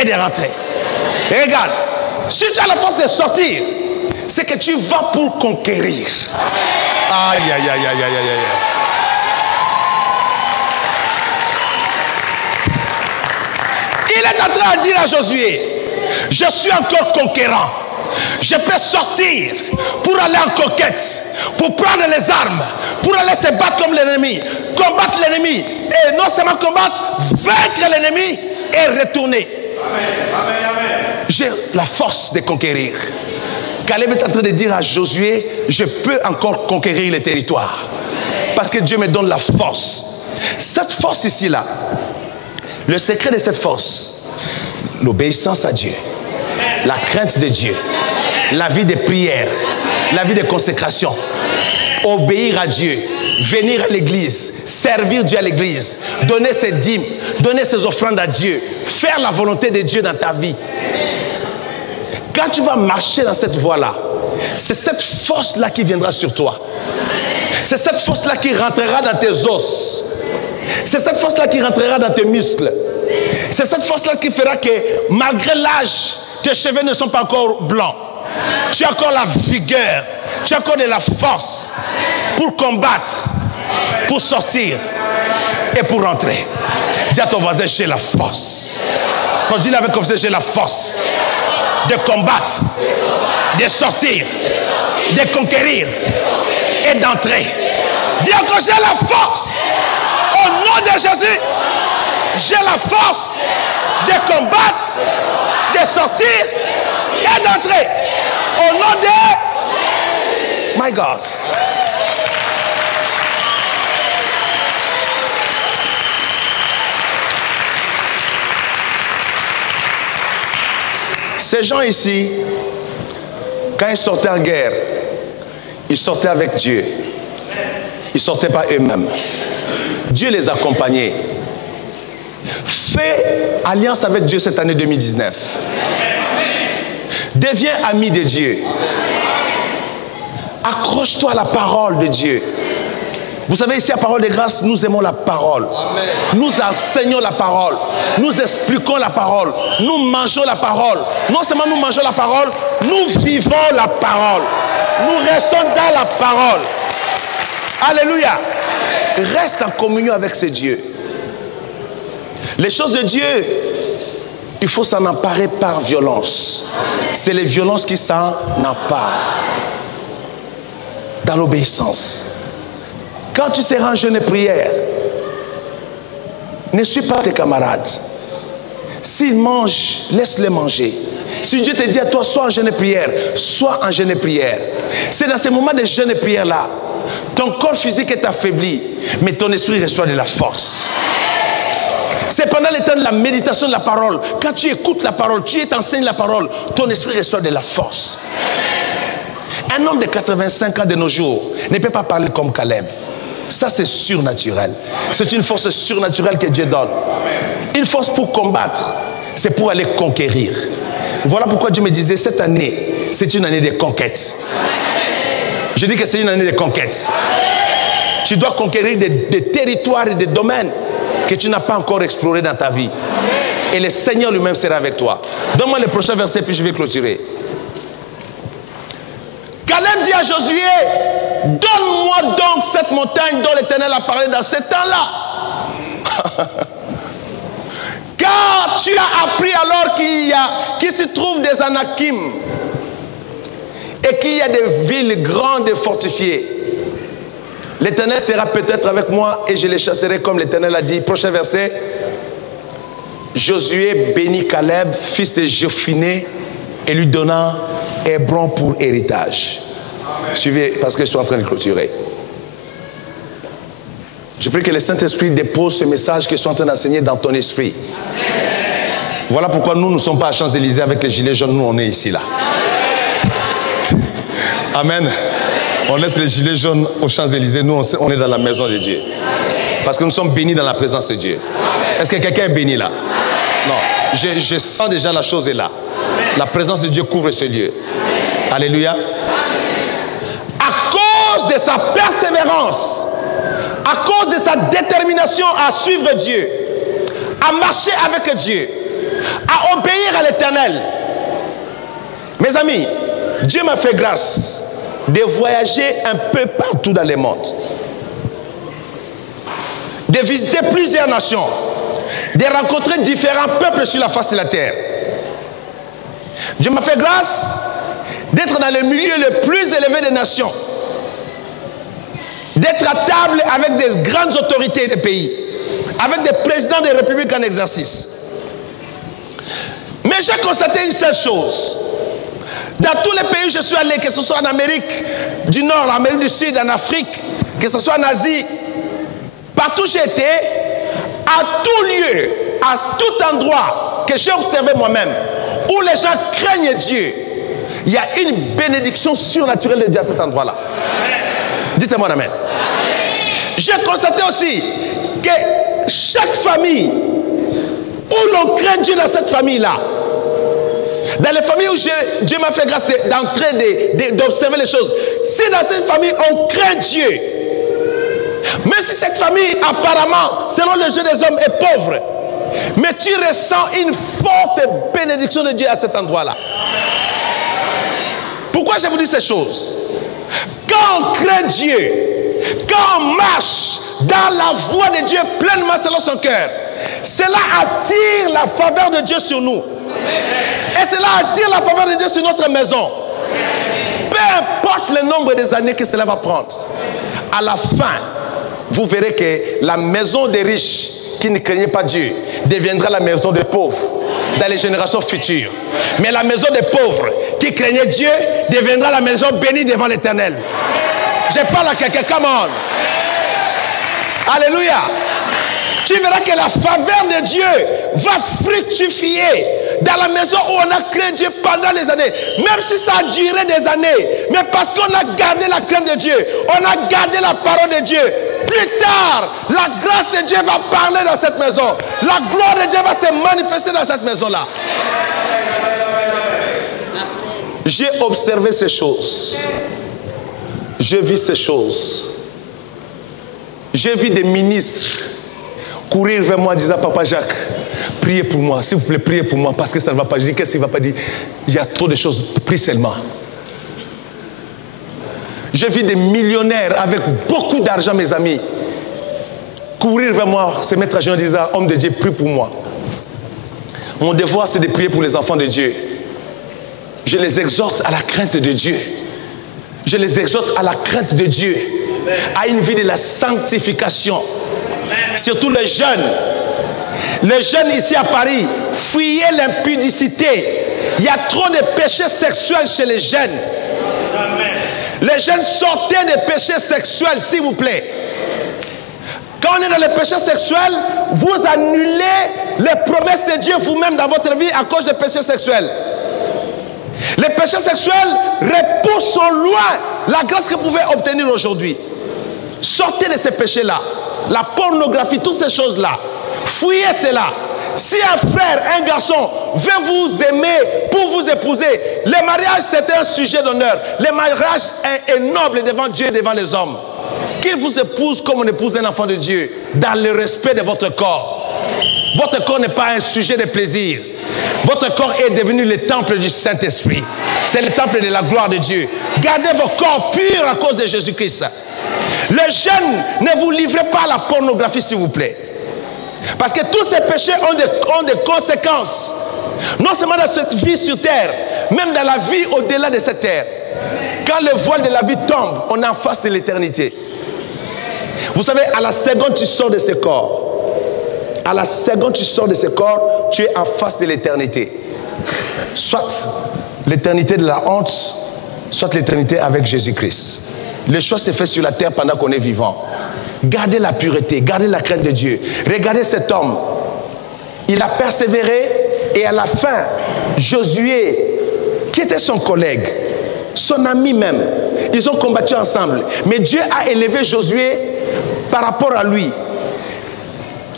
et de rentrer. Et regarde, si tu as la force de sortir, c'est que tu vas pour conquérir. Aïe, aïe, aïe, aïe, aïe, aïe, aïe. Il est en train de dire à Josué, je suis encore conquérant. Je peux sortir pour aller en conquête, pour prendre les armes, pour aller se battre comme l'ennemi, combattre l'ennemi. Et non seulement combattre, vaincre l'ennemi et retourner. J'ai la force de conquérir. Caleb est en train de dire à Josué, je peux encore conquérir les territoires. Parce que Dieu me donne la force. Cette force ici-là, le secret de cette force, l'obéissance à Dieu, la crainte de Dieu, la vie de prière, la vie de consécration, obéir à Dieu, venir à l'église, servir Dieu à l'église, donner ses dîmes, donner ses offrandes à Dieu, faire la volonté de Dieu dans ta vie. Quand tu vas marcher dans cette voie-là, c'est cette force-là qui viendra sur toi. C'est cette force-là qui rentrera dans tes os. C'est cette force-là qui rentrera dans tes muscles. C'est cette force-là qui fera que, malgré l'âge, tes cheveux ne sont pas encore blancs. Tu as encore la vigueur, tu as encore de la force pour combattre, pour sortir et pour rentrer. Dis à ton voisin, j'ai la force. Quand dis-le avec confiance, j'ai la force de combattre, de sortir, de conquérir et d'entrer. Dis encore, j'ai la force. Au nom de Jésus, j'ai la force de combattre, de sortir et d'entrer. Au nom de My God. Ces gens ici, quand ils sortaient en guerre, ils sortaient avec Dieu. Ils ne sortaient pas eux-mêmes. Dieu les accompagnait. Fais alliance avec Dieu cette année 2019. Deviens ami de Dieu. Accroche-toi à la parole de Dieu. Vous savez, ici à Parole de Grâce, nous aimons la parole. Nous enseignons la parole. Nous expliquons la parole. Nous mangeons la parole. Non seulement nous mangeons la parole, nous vivons la parole. Nous restons dans la parole. Alléluia. Reste en communion avec ce Dieu. Les choses de Dieu, il faut s'en emparer par violence. C'est les violences qui s'en emparent. Dans l'obéissance. Quand tu seras en jeûne et prière, ne suis pas tes camarades. S'ils mangent, laisse-les manger. Si Dieu te dit à toi, sois en jeûne et prière, sois en jeûne et prière. C'est dans ces moments de jeûne et prière-là, ton corps physique est affaibli, mais ton esprit reçoit de la force. C'est pendant le temps de la méditation de la parole, quand tu écoutes la parole, tu t'enseignes la parole, ton esprit reçoit de la force. Un homme de 85 ans de nos jours ne peut pas parler comme Caleb. Ça, c'est surnaturel. C'est une force surnaturelle que Dieu donne. Une force pour combattre, c'est pour aller conquérir. Voilà pourquoi Dieu me disait, cette année, c'est une année de conquête. Je dis que c'est une année de conquête. Tu dois conquérir des territoires et des domaines que tu n'as pas encore explorés dans ta vie. Et le Seigneur lui-même sera avec toi. Donne-moi le prochain verset, puis je vais clôturer. Caleb dit à Josué, donne-moi donc cette montagne dont l'Éternel a parlé dans ce temps-là. Car tu as appris alors qu'il se trouve des Anakim et qu'il y a des villes grandes et fortifiées. L'Éternel sera peut-être avec moi et je les chasserai comme l'Éternel a dit. Prochain verset. Josué bénit Caleb, fils de Jephunnée, et lui donna Hébron pour héritage. Suivez, parce que je suis en train de clôturer. Je prie que le Saint-Esprit dépose ce message qu'ils sont en train d'enseigner dans ton esprit. Voilà pourquoi nous ne sommes pas à Champs-Élysées avec les gilets jaunes, nous on est ici là. Amen. On laisse les gilets jaunes aux Champs-Élysées, nous on est dans la maison de Dieu. Parce que nous sommes bénis dans la présence de Dieu. Est-ce que quelqu'un est béni là? Non. Je sens déjà la chose est là. La présence de Dieu couvre ce lieu. Alléluia. À cause de sa persévérance, à cause de sa détermination à suivre Dieu, à marcher avec Dieu, à obéir à l'Éternel. Mes amis, Dieu m'a fait grâce de voyager un peu partout dans le monde, de visiter plusieurs nations, de rencontrer différents peuples sur la face de la terre. Dieu m'a fait grâce d'être dans le milieu le plus élevé des nations, d'être à table avec des grandes autorités des pays, avec des présidents des républiques en exercice. Mais j'ai constaté une seule chose. Dans tous les pays où je suis allé, que ce soit en Amérique du Nord, en Amérique du Sud, en Afrique, que ce soit en Asie, partout où j'ai été, à tout lieu, à tout endroit que j'ai observé moi-même, où les gens craignent Dieu, il y a une bénédiction surnaturelle de Dieu à cet endroit-là. Dites-moi amen. J'ai constaté aussi que chaque famille où l'on craint Dieu dans cette famille-là, dans les familles où Dieu m'a fait grâce d'entrer, d'observer les choses, si dans cette famille on craint Dieu, même si cette famille apparemment, selon le jeu des hommes, est pauvre, mais tu ressens une forte bénédiction de Dieu à cet endroit-là. Pourquoi je vous dis ces choses? Quand on craint Dieu, quand on marche dans la voie de Dieu pleinement selon son cœur, cela attire la faveur de Dieu sur nous. Et cela attire la faveur de Dieu sur notre maison. Peu importe le nombre des années que cela va prendre, à la fin, vous verrez que la maison des riches qui ne craignaient pas Dieu deviendra la maison des pauvres dans les générations futures. Mais la maison des pauvres qui craignaient Dieu deviendra la maison bénie devant l'Éternel. Je parle à quelqu'un, come on. Alléluia. Tu verras que la faveur de Dieu va fructifier dans la maison où on a craint Dieu pendant des années. Même si ça a duré des années. Mais parce qu'on a gardé la crainte de Dieu, on a gardé la parole de Dieu. Plus tard, la grâce de Dieu va parler dans cette maison. La gloire de Dieu va se manifester dans cette maison-là. J'ai observé ces choses. J'ai vu ces choses. J'ai vu des ministres courir vers moi en disant, Papa Jacques, priez pour moi, s'il vous plaît, priez pour moi, parce que ça ne va pas. Je dis, qu'est-ce qu'il ne va pas dire? Il y a trop de choses, prie seulement. J'ai vu des millionnaires avec beaucoup d'argent, mes amis, courir vers moi, se mettre à genoux en disant, homme de Dieu, prie pour moi. Mon devoir, c'est de prier pour les enfants de Dieu. Je les exhorte à la crainte de Dieu. Je les exhorte à la crainte de Dieu, à une vie de la sanctification. Surtout les jeunes. Les jeunes ici à Paris, fuyez l'impudicité. Il y a trop de péchés sexuels chez les jeunes. Les jeunes, sortez des péchés sexuels, s'il vous plaît. Quand on est dans les péchés sexuels, vous annulez les promesses de Dieu vous-même dans votre vie à cause des péchés sexuels. Les péchés sexuels repoussent au loin la grâce que vous pouvez obtenir aujourd'hui. Sortez de ces péchés-là. La pornographie, toutes ces choses-là. Fuyez cela. Si un frère, un garçon veut vous aimer pour vous épouser, le mariage c'est un sujet d'honneur. Le mariage est noble devant Dieu et devant les hommes. Qu'il vous épouse comme on épouse un enfant de Dieu, dans le respect de votre corps. Votre corps n'est pas un sujet de plaisir. Votre corps est devenu le temple du Saint-Esprit. C'est le temple de la gloire de Dieu. Gardez vos corps purs à cause de Jésus-Christ. Les jeunes, ne vous livrez pas à la pornographie, s'il vous plaît. Parce que tous ces péchés ont des conséquences. Non seulement dans cette vie sur terre, même dans la vie au-delà de cette terre. Quand le voile de la vie tombe, on est en face de l'éternité. Vous savez, à la seconde tu sors de ce corps, à la seconde tu sors de ce corps, tu es en face de l'éternité. Soit l'éternité de la honte, soit l'éternité avec Jésus-Christ. Le choix s'est fait sur la terre pendant qu'on est vivant. Gardez la pureté, gardez la crainte de Dieu. Regardez cet homme. Il a persévéré et à la fin, Josué, qui était son collègue, son ami même, ils ont combattu ensemble. Mais Dieu a élevé Josué par rapport à lui.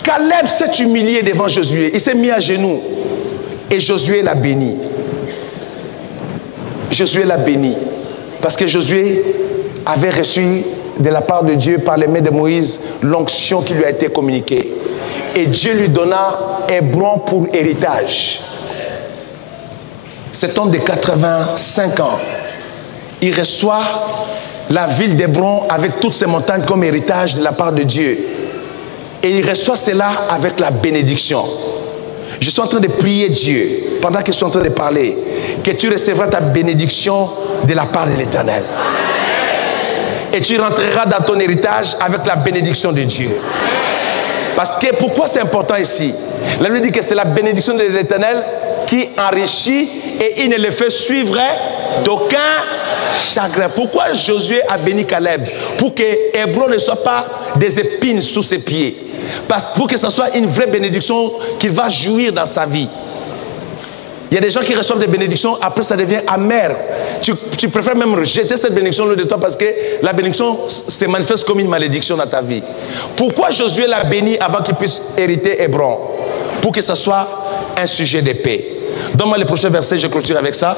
Caleb s'est humilié devant Josué. Il s'est mis à genoux. Et Josué l'a béni. Josué l'a béni. Parce que Josué avait reçu de la part de Dieu, par les mains de Moïse, l'onction qui lui a été communiquée. Et Dieu lui donna Hébron pour héritage. Cet homme de 85 ans, il reçoit la ville d'Hébron avec toutes ses montagnes comme héritage de la part de Dieu. Et il reçoit cela avec la bénédiction. Je suis en train de prier Dieu, pendant que je suis en train de parler, que tu recevras ta bénédiction de la part de l'Éternel. Et tu rentreras dans ton héritage avec la bénédiction de Dieu. Parce que pourquoi c'est important ici? La Bible dit que c'est la bénédiction de l'Éternel qui enrichit et il ne le fait suivre d'aucun chagrin. Pourquoi Josué a béni Caleb? Pour que Hébron ne soit pas des épines sous ses pieds. Parce que pour que ce soit une vraie bénédiction qu'il va jouir dans sa vie. Il y a des gens qui reçoivent des bénédictions, après ça devient amer. Tu préfères même rejeter cette bénédiction loin de toi parce que la bénédiction se manifeste comme une malédiction dans ta vie. Pourquoi Josué l'a béni avant qu'il puisse hériter Hébron? Pour que ce soit un sujet de paix. Donne-moi le prochain verset, je clôture avec ça.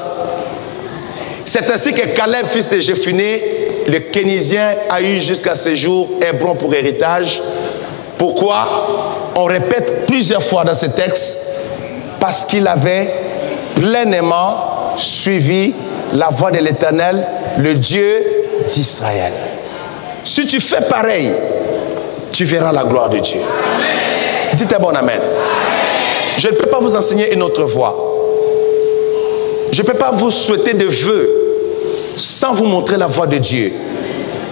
C'est ainsi que Caleb, fils de Jephuné, le Kénizien, a eu jusqu'à ce jour Hébron pour héritage. Pourquoi? On répète plusieurs fois dans ce texte, parce qu'il avait pleinement suivi la voie de l'Éternel, le Dieu d'Israël. Si tu fais pareil, tu verras la gloire de Dieu. Amen. Dites un bon amen. Amen. Je ne peux pas vous enseigner une autre voie. Je ne peux pas vous souhaiter de vœux sans vous montrer la voie de Dieu.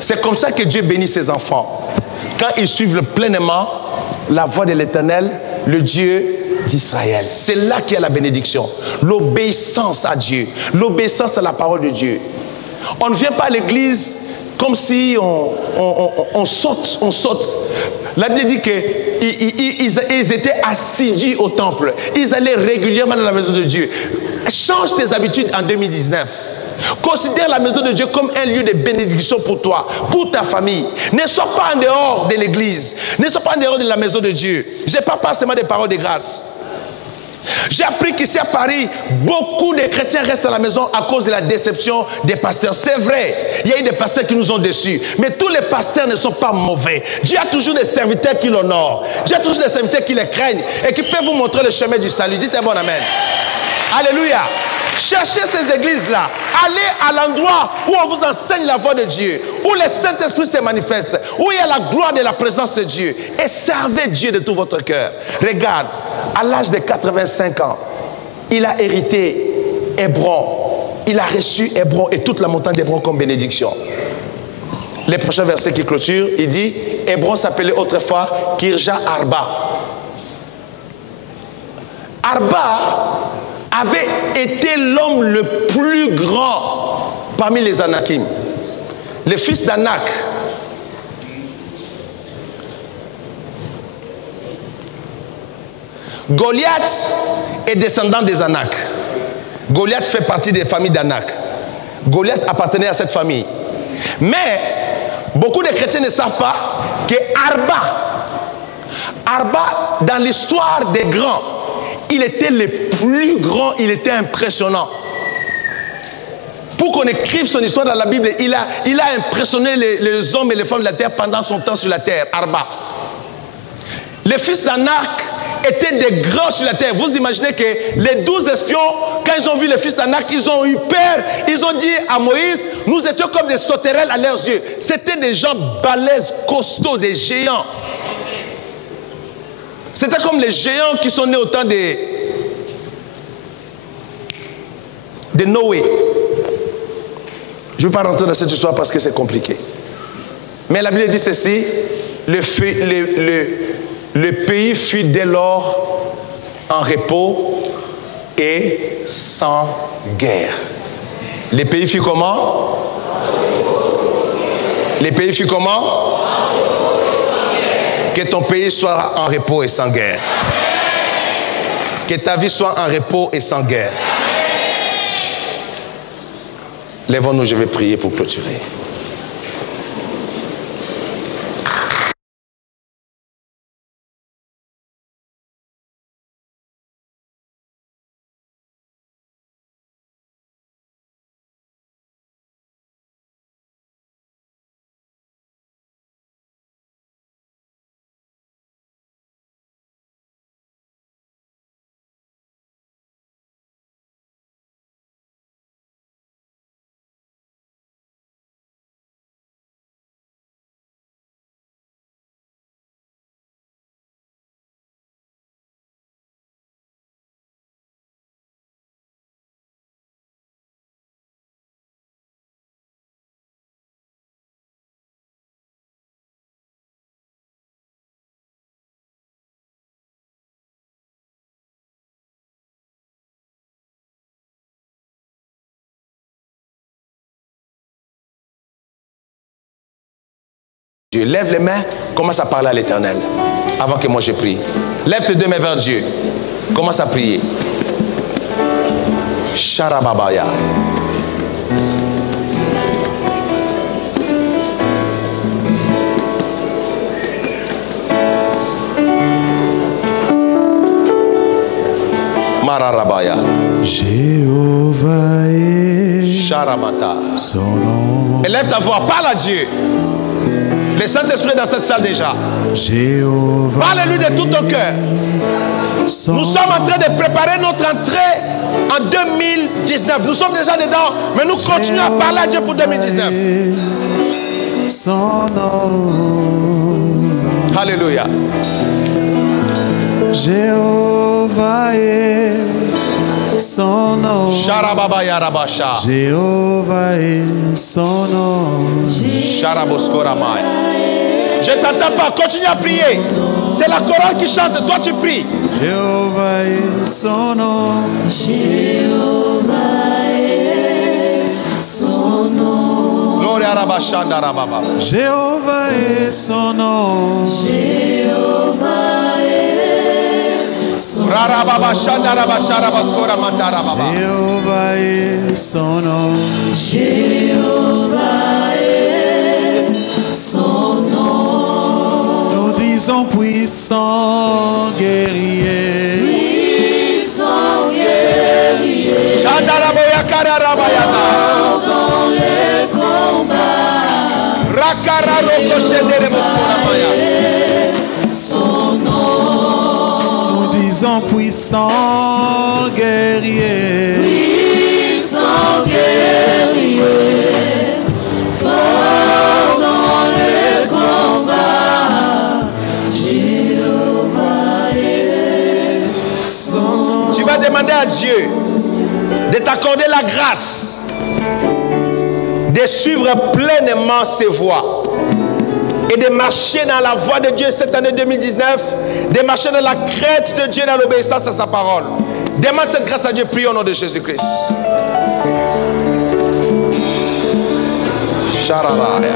C'est comme ça que Dieu bénit ses enfants. Quand ils suivent pleinement la voie de l'Éternel, le Dieu d'Israël. C'est là qu'il y a la bénédiction. L'obéissance à Dieu. L'obéissance à la parole de Dieu. On ne vient pas à l'église comme si on saute. La Bible dit qu'ils étaient assidus au temple. Ils allaient régulièrement dans la maison de Dieu. Change tes habitudes en 2019. Considère la maison de Dieu comme un lieu de bénédiction pour toi, pour ta famille. Ne sois pas en dehors de l'église. Ne sois pas en dehors de la maison de Dieu. Je ne parle pas seulement des paroles de grâce. J'ai appris qu'ici à Paris, beaucoup de chrétiens restent à la maison à cause de la déception des pasteurs. C'est vrai, il y a eu des pasteurs qui nous ont déçus. Mais tous les pasteurs ne sont pas mauvais. Dieu a toujours des serviteurs qui l'honorent. Dieu a toujours des serviteurs qui les craignent et qui peuvent vous montrer le chemin du salut. Dites un bon amen. Alléluia. Cherchez ces églises-là. Allez à l'endroit où on vous enseigne la voix de Dieu, où le Saint-Esprit se manifeste, où il y a la gloire de la présence de Dieu. Et servez Dieu de tout votre cœur. Regarde, à l'âge de 85 ans, il a hérité Hébron. Il a reçu Hébron et toute la montagne d'Hébron comme bénédiction. Le prochain verset qui clôture, il dit, Hébron s'appelait autrefois Kirja Arba. Arba avait été l'homme le plus grand parmi les Anakim. Le fils d'Anak. Goliath est descendant des Anak. Goliath fait partie des familles d'Anak. Goliath appartenait à cette famille. Mais beaucoup de chrétiens ne savent pas que Arba, dans l'histoire des grands, il était le plus grand, il était impressionnant. Pour qu'on écrive son histoire dans la Bible, il a impressionné les hommes et les femmes de la terre pendant son temps sur la terre, Arba. Les fils d'Anak étaient des grands sur la terre. Vous imaginez que les 12 espions, quand ils ont vu les fils d'Anak, ils ont eu peur. Ils ont dit à Moïse, nous étions comme des sauterelles à leurs yeux. C'était des gens balèzes, costauds, des géants. C'était comme les géants qui sont nés au temps de Noé. Je ne vais pas rentrer dans cette histoire parce que c'est compliqué. Mais la Bible dit ceci, le pays fut dès lors en repos et sans guerre. Le pays fut comment? Le pays fut comment? Que ton pays soit en repos et sans guerre. Que ta vie soit en repos et sans guerre. Lèvons-nous, je vais prier pour clôturer. Dieu, lève les mains, commence à parler à l'Éternel avant que moi je prie. Lève tes deux mains vers Dieu. Commence à prier. Sharababaya. Mararabaya. Jéhovah est Sharamata. son nom. Élève ta voix, parle à Dieu. Le Saint-Esprit est dans cette salle déjà. Jéhovah. Parle-lui de tout ton cœur. Nous sommes en train de préparer notre entrée en 2019. Nous sommes déjà dedans, mais nous continuons à parler à Dieu pour 2019. Son nom. Alléluia. Jéhovah est son nom. Sharababaya rabasha. Jéhovah est son nom. Sharaboskoramaya. Je ne t'entends pas, continue à prier. C'est la chorale qui chante, toi tu pries. Jéhovah est son nom. Jéhovah est son nom. Gloria rabashanda rababa. Jéhovah est son nom. Jéhovah est son nom. Rarababa shanda rabashara baskora mantara baba. Jéhovah est son nom. Jéhovah est son nom. Nous disons puissant guerrier. Puissant guerrier. Shanda raboya kararabayana. Dans les combats. Rakara roko shendere baskora maya. Son nom. Nous disons puissant guerrier. Puissant guerrier. Fort dans les combats. Jéhovah est son nom. Tu vas demander à Dieu de t'accorder la grâce de suivre pleinement ses voies et de marcher dans la voie de Dieu cette année 2019, de marcher dans la crainte de Dieu, dans l'obéissance à sa parole. Demande cette grâce à Dieu, prie au nom de Jésus-Christ. Shararaya.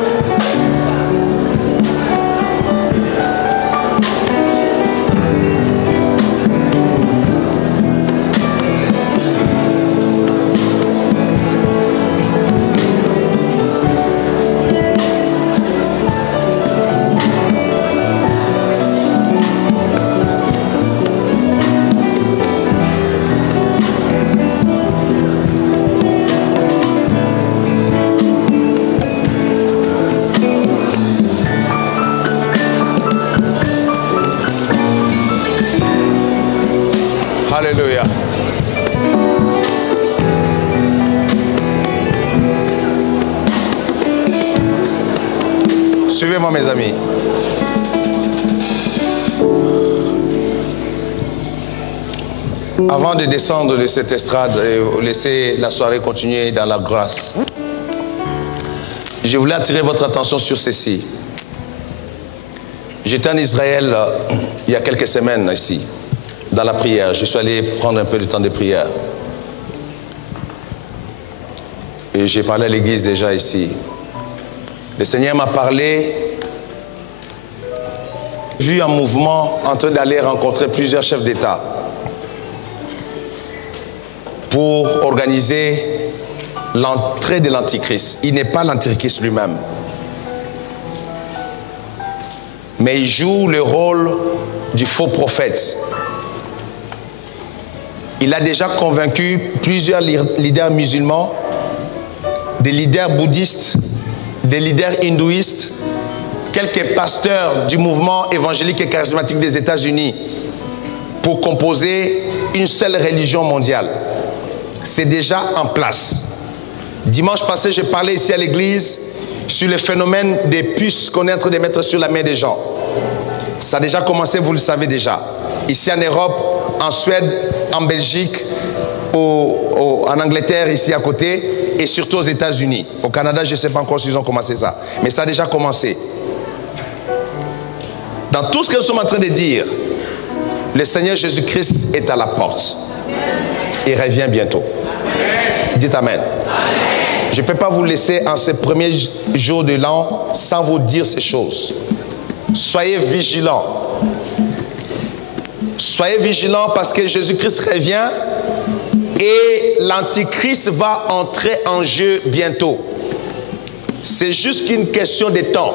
Alléluia. Suivez-moi mes amis. Avant de descendre de cette estrade et laisser la soirée continuer dans la grâce, je voulais attirer votre attention sur ceci. J'étais en Israël il y a quelques semaines ici, dans la prière. Je suis allé prendre un peu de temps de prière. Et j'ai parlé à l'église déjà ici. Le Seigneur m'a parlé vu un mouvement en train d'aller rencontrer plusieurs chefs d'État pour organiser l'entrée de l'Antichrist. Il n'est pas l'Antichrist lui-même, mais il joue le rôle du faux prophète. Il a déjà convaincu plusieurs leaders musulmans, des leaders bouddhistes, des leaders hindouistes, quelques pasteurs du mouvement évangélique et charismatique des États-Unis pour composer une seule religion mondiale. C'est déjà en place. Dimanche passé, j'ai parlé ici à l'église sur le phénomène des puces qu'on est en train de mettre sur la main des gens. Ça a déjà commencé, vous le savez déjà. Ici en Europe, en Suède, en Belgique, en Angleterre, ici à côté, et surtout aux États-Unis. Au Canada, je ne sais pas encore s'ils ont commencé ça, mais ça a déjà commencé. Dans tout ce que nous sommes en train de dire, le Seigneur Jésus-Christ est à la porte. Il revient bientôt. Dites Amen. Je ne peux pas vous laisser en ce premier jour de l'an sans vous dire ces choses. Soyez vigilants. Soyez vigilants parce que Jésus-Christ revient et l'Antichrist va entrer en jeu bientôt. C'est juste qu'une question de temps.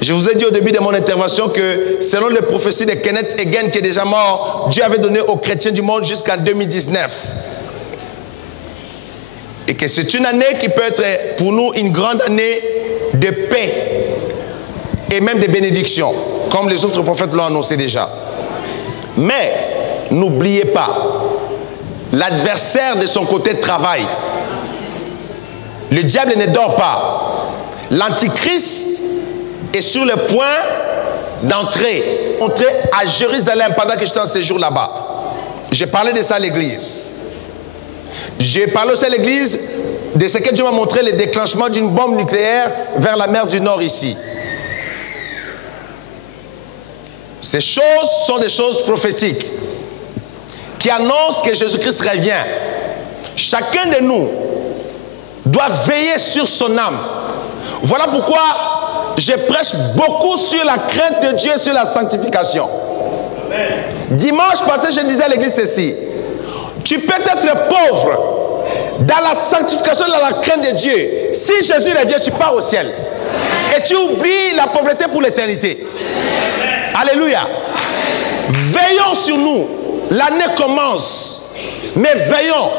Je vous ai dit au début de mon intervention que selon les prophéties de Kenneth Hagin qui est déjà mort, Dieu avait donné aux chrétiens du monde jusqu'en 2019. Et que c'est une année qui peut être pour nous une grande année de paix et même de bénédiction, comme les autres prophètes l'ont annoncé déjà. Mais n'oubliez pas, l'adversaire de son côté travaille. Le diable ne dort pas. L'Antichrist est sur le point d'entrer à Jérusalem pendant que j'étais en séjour là-bas. J'ai parlé de ça à l'église. J'ai parlé aussi à l'église de ce que Dieu m'a montré, le déclenchement d'une bombe nucléaire vers la mer du Nord ici. Ces choses sont des choses prophétiques qui annoncent que Jésus-Christ revient. Chacun de nous doit veiller sur son âme. Voilà pourquoi je prêche beaucoup sur la crainte de Dieu et sur la sanctification. Amen. Dimanche passé, je disais à l'église ceci. Tu peux être pauvre dans la sanctification, dans la crainte de Dieu. Si Jésus revient, tu pars au ciel. Et tu oublies la pauvreté pour l'éternité. Alléluia. Veillons sur nous. L'année commence. Mais veillons.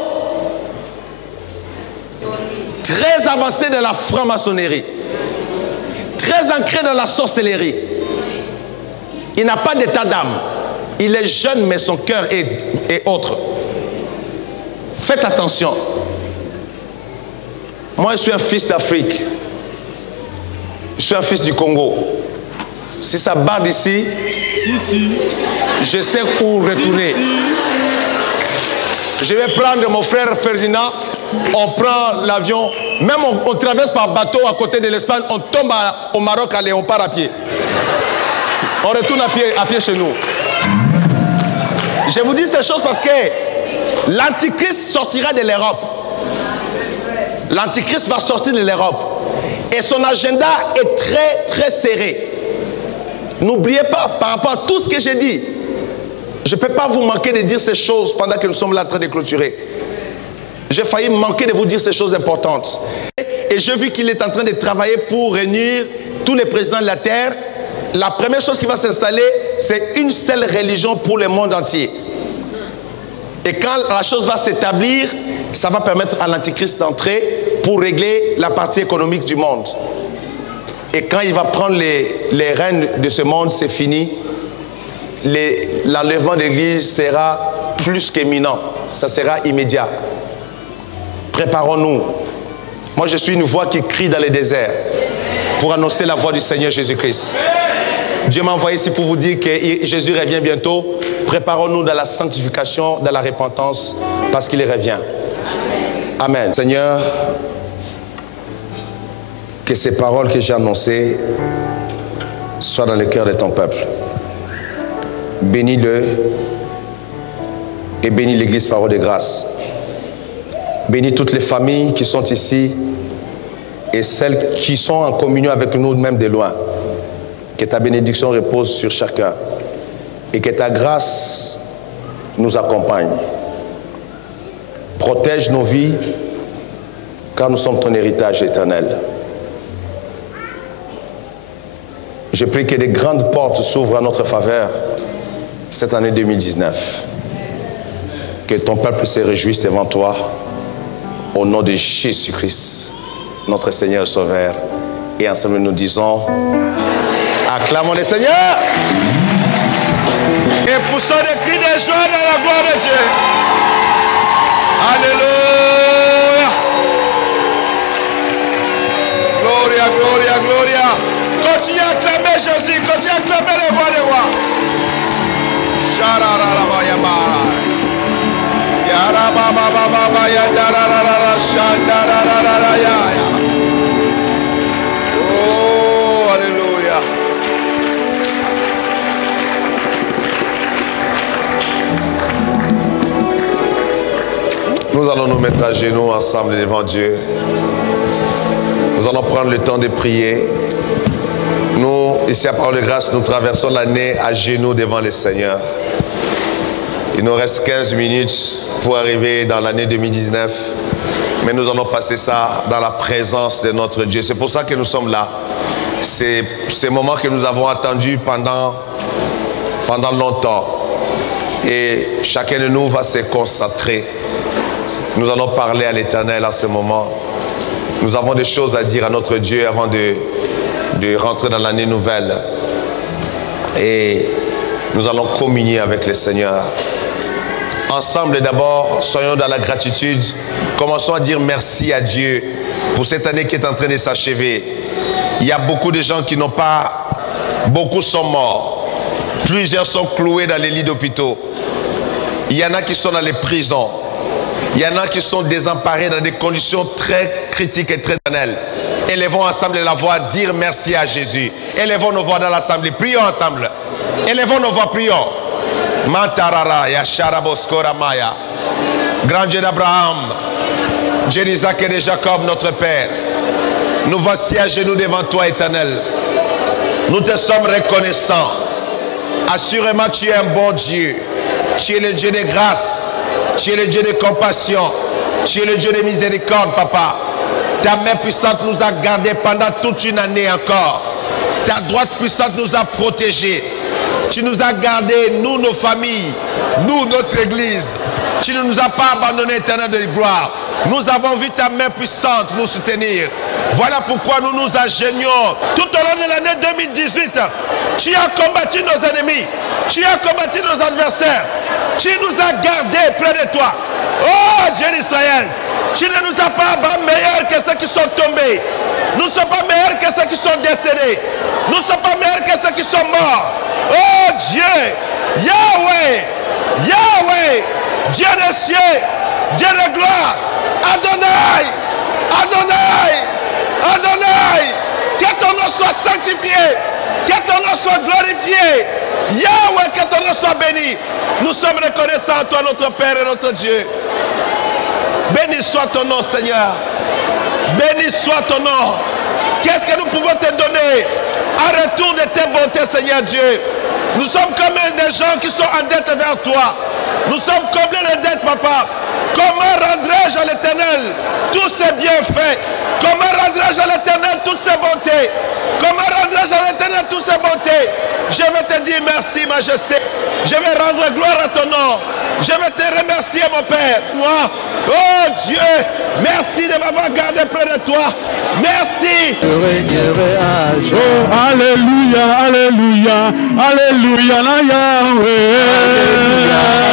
Très avancé dans la franc-maçonnerie. Très ancré dans la sorcellerie. Il n'a pas d'état d'âme. Il est jeune, mais son cœur est autre. Faites attention. Moi, je suis un fils d'Afrique. Je suis un fils du Congo. Si ça barre d'ici, je sais où retourner. Je vais prendre mon frère Ferdinand. On prend l'avion. Même on traverse par bateau à côté de l'Espagne. On tombe au Maroc, allez, on part à pied. On retourne à pied chez nous. Je vous dis ces choses parce que l'Antichrist sortira de l'Europe. L'Antichrist va sortir de l'Europe. Et son agenda est très, très serré. N'oubliez pas, par rapport à tout ce que j'ai dit, je ne peux pas vous manquer de dire ces choses pendant que nous sommes là en train de clôturer. J'ai failli manquer de vous dire ces choses importantes. Et j'ai vu qu'il est en train de travailler pour réunir tous les présidents de la terre. La première chose qui va s'installer, c'est une seule religion pour le monde entier. Et quand la chose va s'établir, ça va permettre à l'Antichrist d'entrer pour régler la partie économique du monde. Et quand il va prendre les rênes de ce monde, c'est fini. L'enlèvement de l'Église sera plus qu'imminent. Ça sera immédiat. Préparons-nous. Moi, je suis une voix qui crie dans les déserts pour annoncer la voix du Seigneur Jésus-Christ. Dieu m'a envoyé ici pour vous dire que Jésus revient bientôt. Préparons-nous dans la sanctification, dans la repentance, parce qu'il revient. Amen. Seigneur, que ces paroles que j'ai annoncées soient dans le cœur de ton peuple. Bénis-le et bénis l'Église Parole de Grâce. Bénis toutes les familles qui sont ici et celles qui sont en communion avec nous, même de loin. Que ta bénédiction repose sur chacun et que ta grâce nous accompagne. Protège nos vies car nous sommes ton héritage éternel. Je prie que des grandes portes s'ouvrent à notre faveur cette année 2019. Que ton peuple se réjouisse devant toi au nom de Jésus-Christ, notre Seigneur Sauveur. Et ensemble nous disons, acclamons le Seigneur et poussons des cris de joie dans la gloire de Dieu. Alléluia. Gloria, gloria, gloria. Continue à acclamer Jésus, continue à acclamer le roi des rois. Oh, alléluia. Nous allons nous mettre à genoux ensemble devant Dieu. Nous allons prendre le temps de prier. Nous, ici à Parole de Grâce, nous traversons l'année à genoux devant le Seigneur. Il nous reste 15 minutes pour arriver dans l'année 2019. Mais nous allons passer ça dans la présence de notre Dieu. C'est pour ça que nous sommes là. C'est ce moment que nous avons attendu pendant longtemps. Et chacun de nous va se concentrer. Nous allons parler à l'Éternel en ce moment. Nous avons des choses à dire à notre Dieu avant de rentrer dans l'année nouvelle. Et nous allons communier avec le Seigneur. Ensemble d'abord, soyons dans la gratitude. Commençons à dire merci à Dieu pour cette année qui est en train de s'achever. Il y a beaucoup de gens qui n'ont pas... Beaucoup sont morts. Plusieurs sont cloués dans les lits d'hôpitaux. Il y en a qui sont dans les prisons. Il y en a qui sont désemparés dans des conditions très critiques et très éternelles. Élevons ensemble la voix, dire merci à Jésus. Élevons nos voix dans l'assemblée. Prions ensemble. Élevons nos voix, prions. Mantarara, Yasharaboskora Maya. Grand Dieu d'Abraham, Dieu d'Isaac et de Jacob, notre Père. Nous voici à genoux devant toi, Éternel. Nous te sommes reconnaissants. Assurément, tu es un bon Dieu. Tu es le Dieu de grâce. Tu es le Dieu de compassion. Tu es le Dieu de miséricorde, Papa. Ta main puissante nous a gardés pendant toute une année encore. Ta droite puissante nous a protégés. Tu nous as gardés, nous, nos familles, nous, notre église. Tu ne nous as pas abandonnés, Éternel de gloire. Nous avons vu ta main puissante nous soutenir. Voilà pourquoi nous nous agenouillons. Tout au long de l'année 2018, tu as combattu nos ennemis. Tu as combattu nos adversaires. Tu nous as gardés près de toi. Oh Dieu d'Israël, tu ne nous as pas meilleurs que ceux qui sont tombés. Nous ne sommes pas meilleurs que ceux qui sont décédés. Nous ne sommes pas meilleurs que ceux qui sont morts. Oh Dieu, Yahweh, Yahweh, Dieu des cieux, Dieu de gloire, Adonai, Adonai, Adonai, que ton nom soit sanctifié, que ton nom soit glorifié, Yahweh, que ton nom soit béni. Nous sommes reconnaissants à toi, notre Père et notre Dieu. Béni soit ton nom, Seigneur. Béni soit ton nom. Qu'est-ce que nous pouvons te donner en retour de tes bontés, Seigneur Dieu? Nous sommes comme des gens qui sont en dette vers toi. Nous sommes comblés de dettes, Papa. Comment rendrai-je à l'Éternel tous ces bienfaits? Comment rendrai-je à l'Éternel toutes ces bontés? Comment rendrai-je à l'Éternel toutes ces bontés? Je vais te dire merci, Majesté. Je vais rendre gloire à ton nom. Je vais te remercier, mon Père. Moi, oh Dieu, merci de m'avoir gardé près de toi. Merci. Oh, alléluia, alléluia, alléluia, na Yahweh.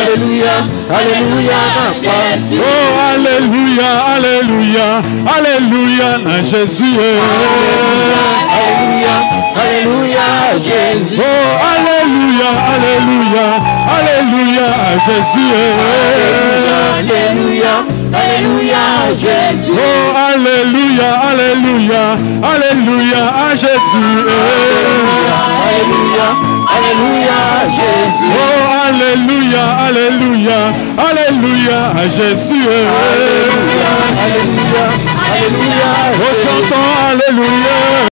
Alléluia, alléluia, Jésus. Oh, alléluia, alléluia, alléluia, na Jésus. Alléluia, alléluia, Jésus. Oh, alléluia, alléluia, alléluia, Jésus. Alléluia, alléluia, Jésus. Oh, alléluia, alléluia, alléluia, à Jésus. Alléluia, alléluia, Jésus. Oh, alléluia, alléluia, alléluia, à Jésus. Alléluia, alléluia, Oh, chantons alléluia.